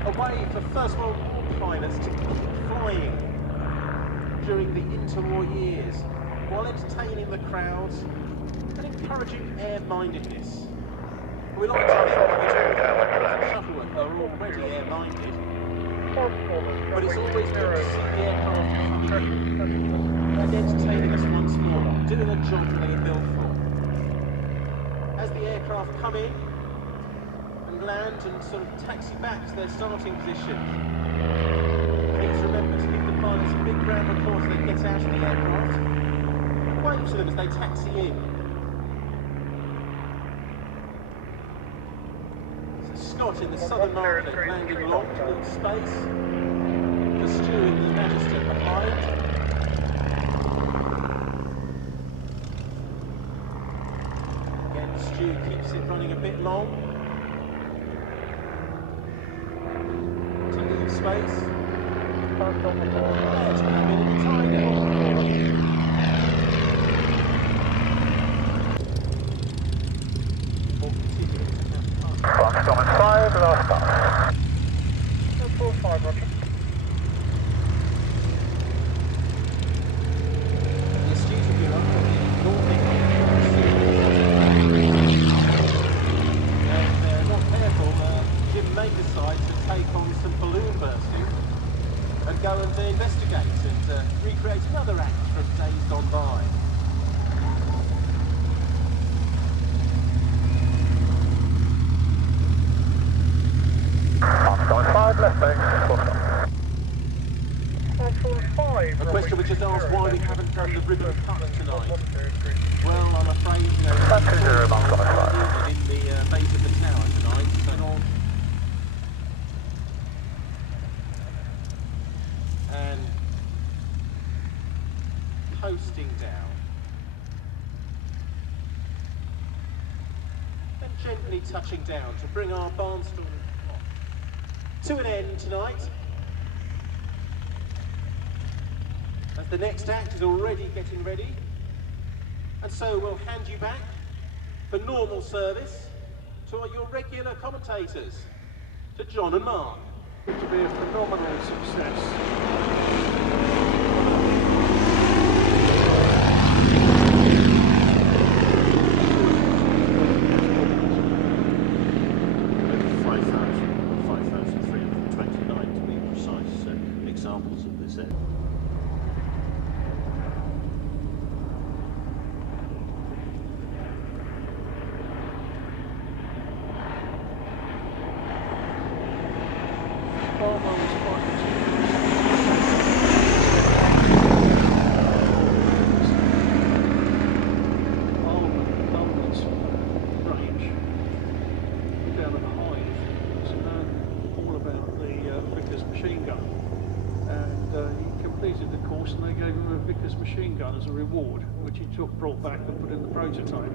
Away for First World War pilots to keep flying during the interwar years while entertaining the crowds and encouraging air-mindedness. We like to think that Shuttleworth are already air-minded, but it's always good to see the aircraft coming and entertaining us once more, doing a job they are built for. As the aircraft come in, land and sort of taxi back to their starting position. Please remember to give the pilots a big round of applause as they get out of the aircraft. Wave to them as they taxi in. So Scott in the southern market landing long to leave space. The Stu in the Magister behind. Again, Stu keeps it running a bit long. Space. There to come in and tie it off. Barnstorming 5, last pass. 4-5, roger. The student bureau from the Northern and they're not careful, Jim may decide to take on some balloon bursting and go and investigate and recreate another act from days gone by. Barnstorming 5, left base, 4 stop. A question which is asked why we haven't done having the ribbon cut tonight. Well, I'm afraid, you know, That's 20 miles on the flight. in the base of the tower tonight, so on. And coasting down. And gently touching down to bring our barnstorming to an end tonight. As the next act is already getting ready. And so we'll hand you back for normal service to your regular commentators, to John and Mark. To be a phenomenal success. Examples of this end. Machine gun as a reward, which he brought back and put in the prototype.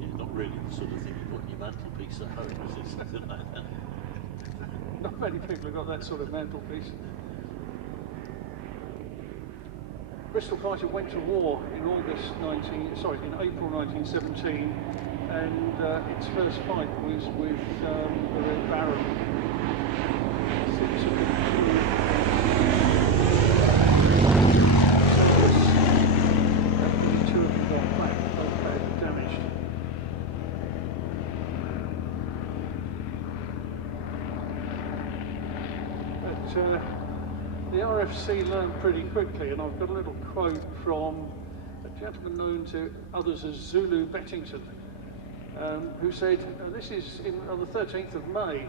Yeah, not really the sort of thing you put in your mantelpiece at home, is it? Something like that. Not many people have got that sort of mantelpiece. Bristol Fighter went to war in April 1917, and its first fight was with the Red Baron. The RFC learned pretty quickly, and I've got a little quote from a gentleman known to others as Zulu Bettington, who said, this is on the 13th of May,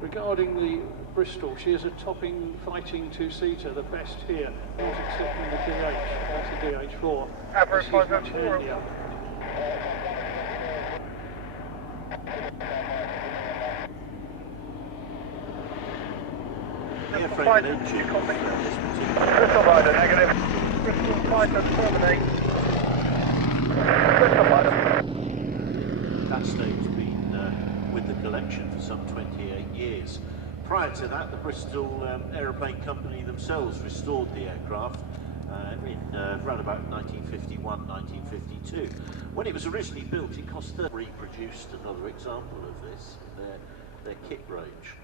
regarding the Bristol, she is a topping fighting two-seater, the best here, not excepting the DH, that's the DH4. Avro This is much handier. Airframe and engine. Bristol Fighter, negative. Bristol Fighter, terminate. Bristol Fighter. That state's been with the collection for some 28 years. Prior to that, the Bristol Aeroplane Company themselves restored the aircraft in around about 1951, 1952. When it was originally built, it cost reproduced another example of this, their kit range.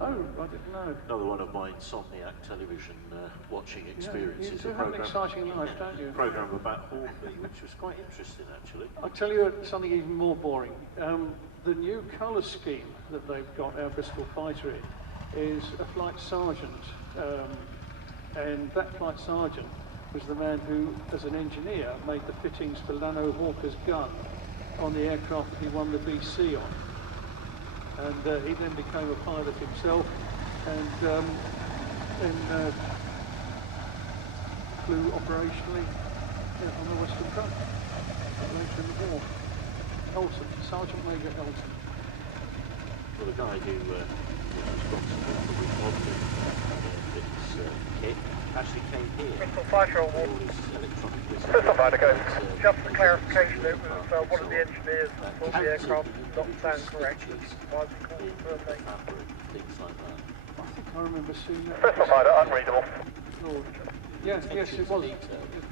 Oh, I didn't know. Another one of my insomniac television watching experiences. You do have an exciting life, don't you? A program about Hornby, which was quite interesting, actually. I'll tell you something even more boring. The new colour scheme that they've got our Bristol Fighter in is a flight sergeant, and that flight sergeant was the man who, as an engineer, made the fittings for Lano Hawker's gun on the aircraft that he won the BC on. And he then became a pilot himself, and flew operationally on the Western Front later in the war. Elton, Sergeant Major Elton. Well, the guy who was responsible for remodeling this kit actually came here. Bristol Fighter on All this electronic Bristol Fighter, go. Just for clarification, it was one of the engineers who thought the aircraft did not sound correct. Why we called it terminate. Things like that. I think I remember seeing that. Bristol Fighter, unreadable. Lord. Yes, yes, it was.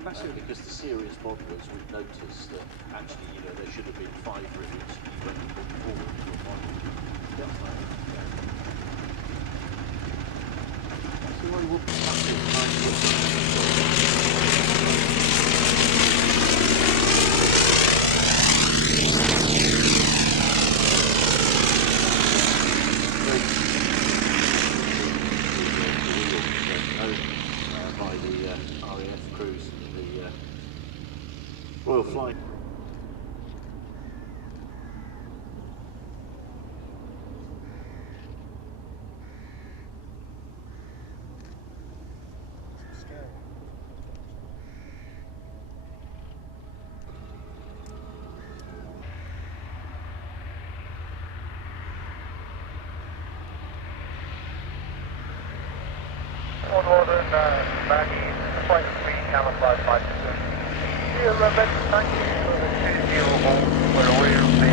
Massive. Because the serious modelers would notice that actually, you know, there should have been 5 rivets and you went forward to a model. That's the way we'll by the RAF crews and the Royal Flying. Scary. Maggie, flight 3 camouflage flight. Yeah, thank you for the 2-0 hold. We're aware of the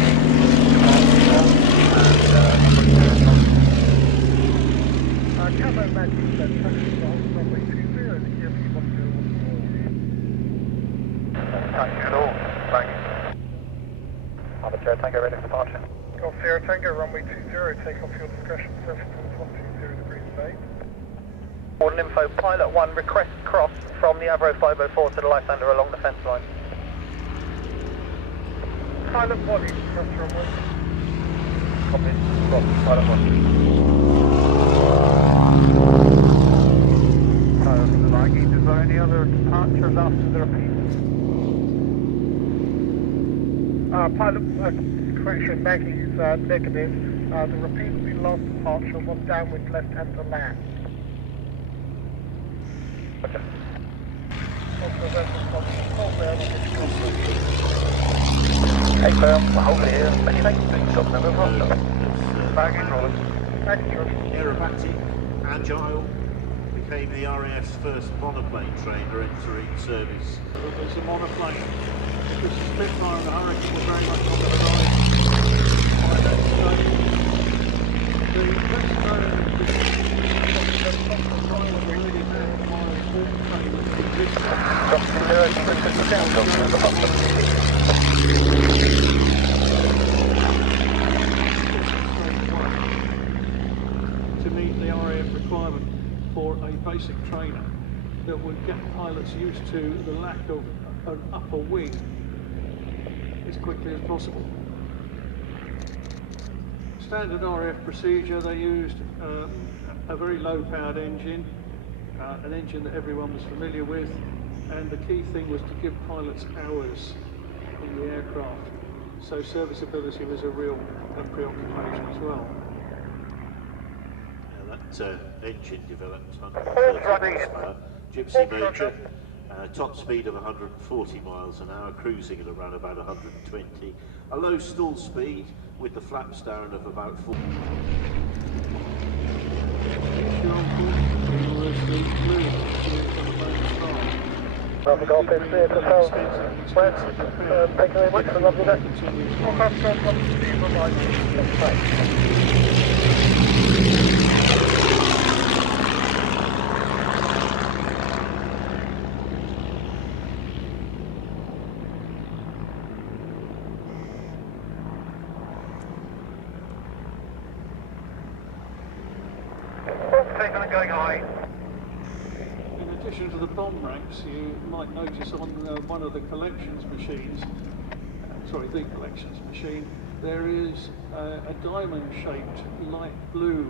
Camo Maggie said thank you for the hold runway 20 to give you 1014. Thank you at all, Maggie. Alpha Sierra Tango ready for departure. Golf Sierra Tango, runway 20, take off your discretion, surface to 120 degrees of Order info, pilot 1, request cross from the Avro 504 to the Lysander along the fence line. Pilot 1, cross runway. Copy, cross, pilot 1. Maggie, is there any other departures after the repeat? Pilot, correction, Maggie is negative. The repeat will be last departure, one downwind left hand to land. Okay. Hey, firm, hold it here. Many thanks for doing something over Roster. Baggage rolling. Baggage rolling. Aerobatic, agile, became the RAF's first monoplane trainer entering service. There's a monoplane. The Spitfire and the Hurricane were very much on the horizon by that stage. The best known really had my hawk train that to meet the RAF requirement for a basic trainer that would get pilots used to the lack of an upper wing as quickly as possible. Standard RAF procedure, they used a very low powered engine, an engine that everyone was familiar with, and the key thing was to give pilots hours in the aircraft, so serviceability was a real preoccupation as well. That engine developed 130 horsepower, gypsy motor, top speed of 140 miles an hour, cruising at around about 120, a low stall speed with the flaps down of about 4. Well, the Golf is clear to sell. Thank you very much for a lovely day. In addition to the bomb racks, you might notice on one of the collections machines, the collections machine, there is a diamond-shaped light blue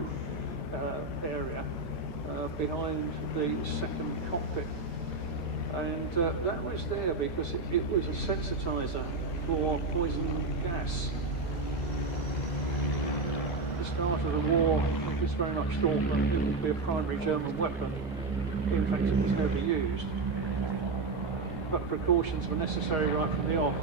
area behind the second cockpit, and that was there because it was a sensitizer for poison gas. At the start of the war, it was very much thought that it would be a primary German weapon. In fact, it was never used, but precautions were necessary right from the off.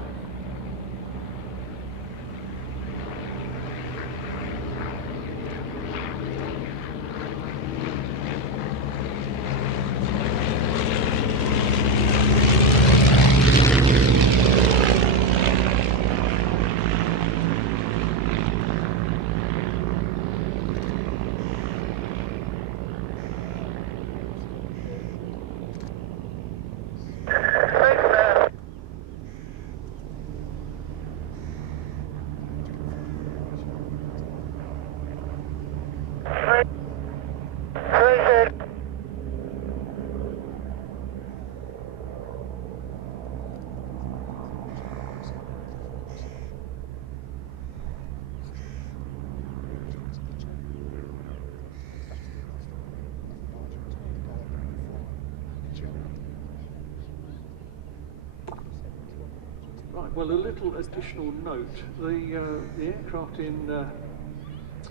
Right, well, a little additional note. The aircraft in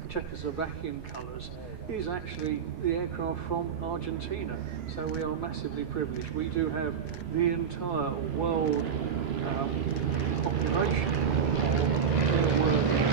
Czechoslovakian colours is actually the aircraft from Argentina, so we are massively privileged. We do have the entire world population of airworthy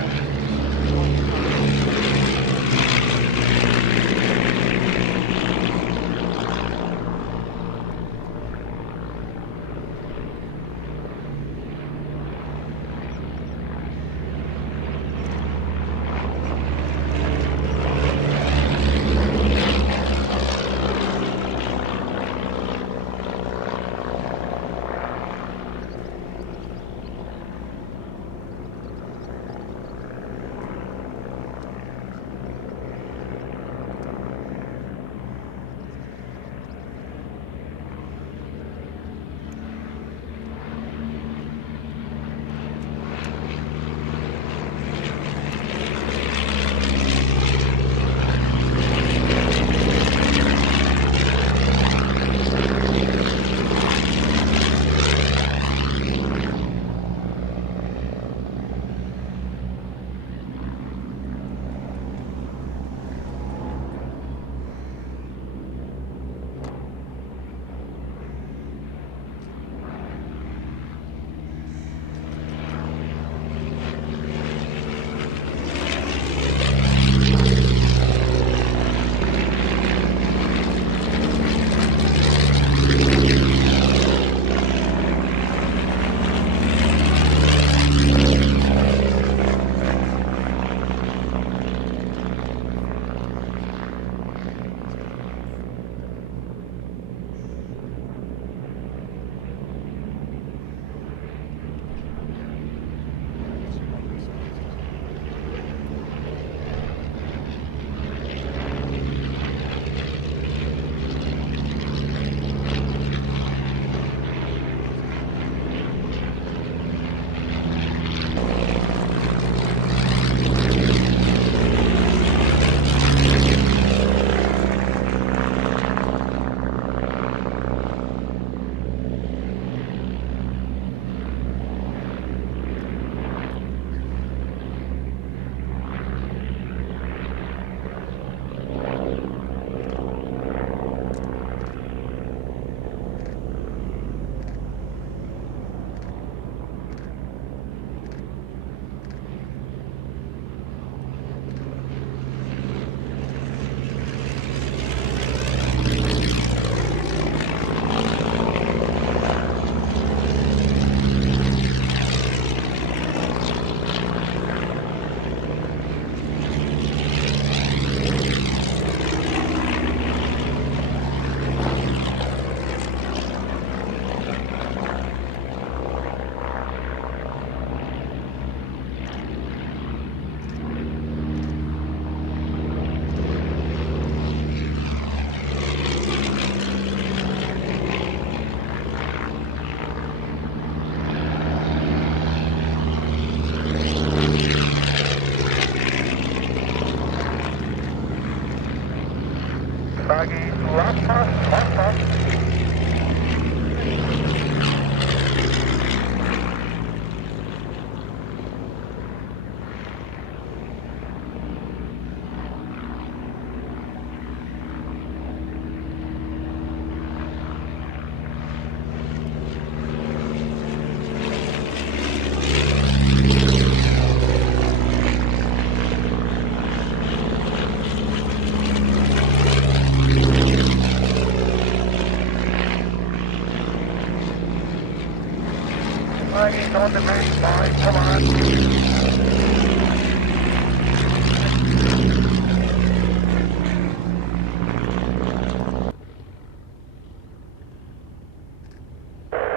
flagging on the green 5, come on.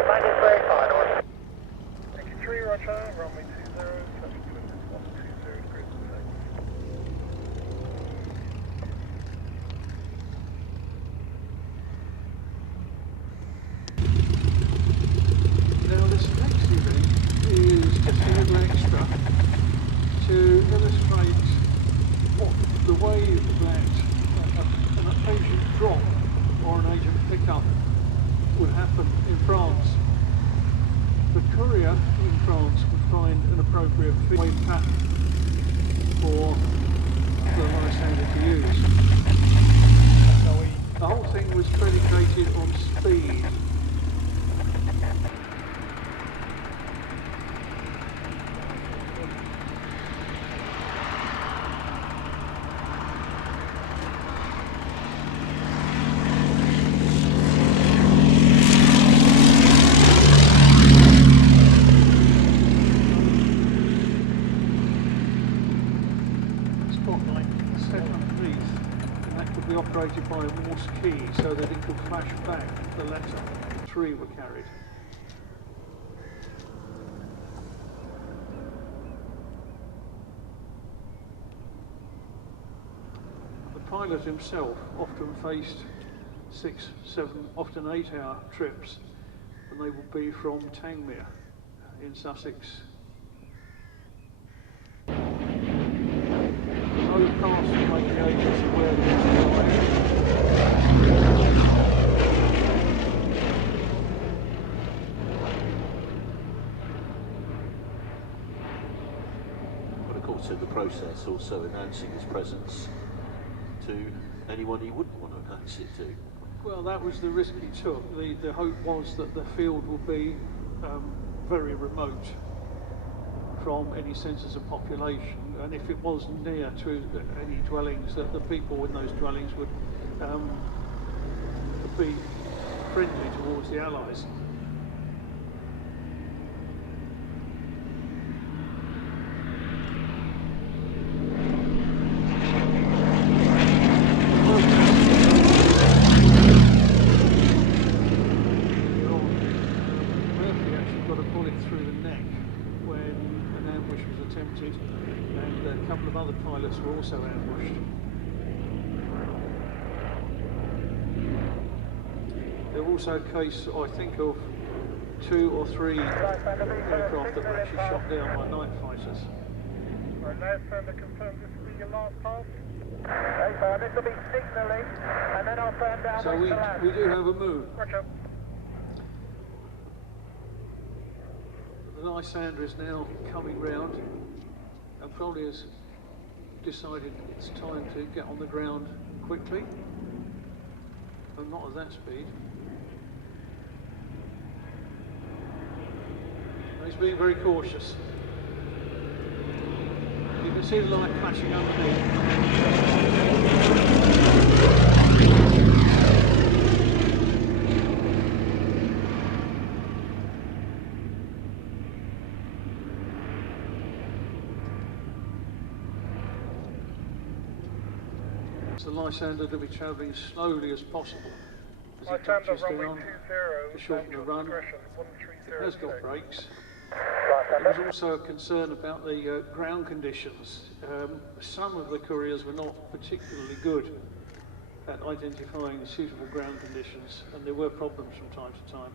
Flag is verified, or 83 Roger, runway 20, touch twin is 120 degrees of seconds. Now this next event is just a little extra to illustrate what the way that an agent drop or an agent pickup would happen in France. The courier in France would find an appropriate wave pattern for the Lysander to use. The whole thing was predicated on speed. Operated by a Morse key so that it could flash back the letter. 3 were carried. The pilot himself often faced 6, 7, often 8-hour trips, and they would be from Tangmere in Sussex. No pass to make the agents aware that it's But of course in the process also announcing his presence to anyone he wouldn't want to announce it to. Well, that was the risk he took. The hope was that the field would be very remote from any centres of population, and if it was near to any dwellings, that the people in those dwellings would be friendly towards the Allies. Murphy actually got a bullet through the neck when an ambush was attempted, and a couple of other pilots were also ambushed. There was also a case, I think, of 2 or 3 aircraft that were actually shot down by night fighters. Right, Lysander, confirm this will be your last pass. Okay, this will be signalling, and then I'll turn down. So we do have a move. Roger. The Lysander is now coming round and probably has decided it's time to get on the ground quickly, but not at that speed. He's being very cautious. You can see the light flashing underneath. The Lysander to be travelling as slowly as possible as it touches down to shorten the run. It has got brakes. There was also a concern about the ground conditions. Some of the couriers were not particularly good at identifying the suitable ground conditions, and there were problems from time to time.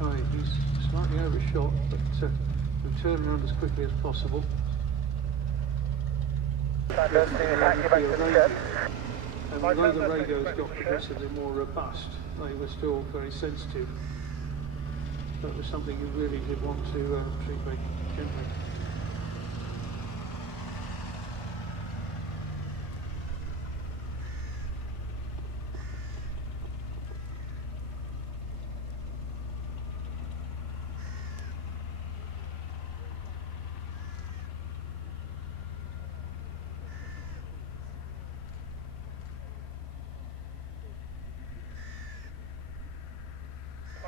Okay, he's slightly overshot, but we'll turn around as quickly as possible. And although the radios got progressively more robust, they were still very sensitive that was something you really did want to treat very gently.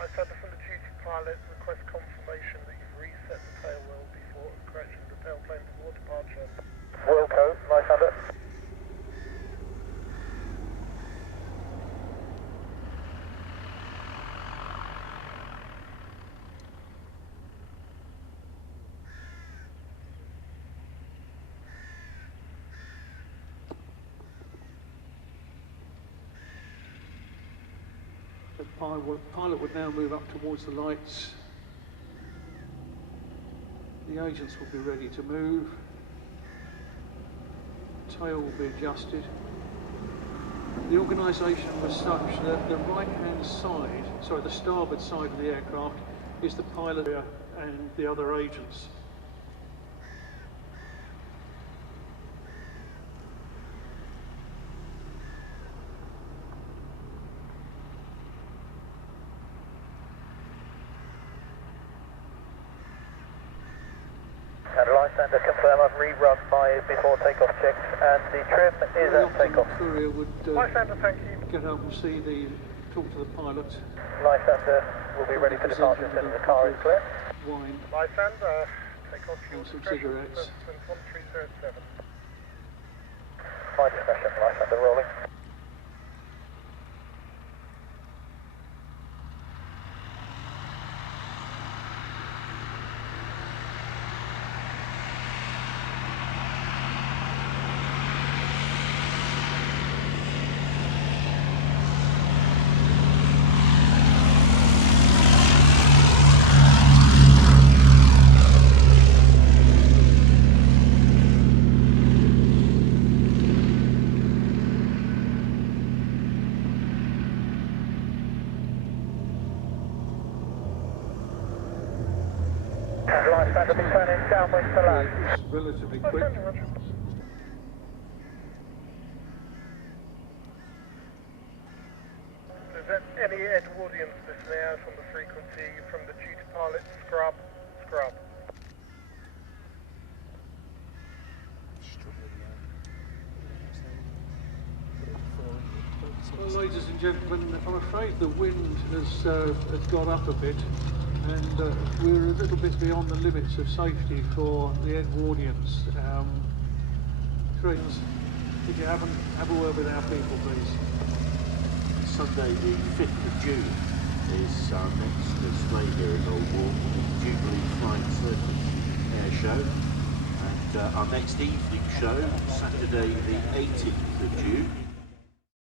Lysander from the duty pilot, request confirmation that you've reset the tail wheel before correcting the tail plane before departure. Wilco, Lysander. The pilot would now move up towards the lights. The agents will be ready to move. Tail will be adjusted. The organisation was such that the right-hand side, sorry, the starboard side of the aircraft is the pilot area and the other agents. And Lysander, confirm I've rerun my before takeoff checks and the trim is at takeoff. The courier would Lysander, thank you. get up and talk to the pilot. Lysander will be ready for departure as soon as the car is clear. Wine. Lysander, take off fuel And some discretion, cigarettes. 1337. My discretion, Lysander rolling. Lysander, be turning downwind to land. It's relatively quick. There's any Edwardians listening out on the frequency from the duty pilot, scrub, scrub. Well, ladies and gentlemen, I'm afraid the wind has got up a bit, and we're a little bit beyond the limits of safety for the Edwardians. Friends, if you haven't, have a word with our people, please. Sunday the 5th of June is our next display here at Old Walk, the Jubilee Flying Circus Air Show. And our next evening show, Saturday the 18th of June,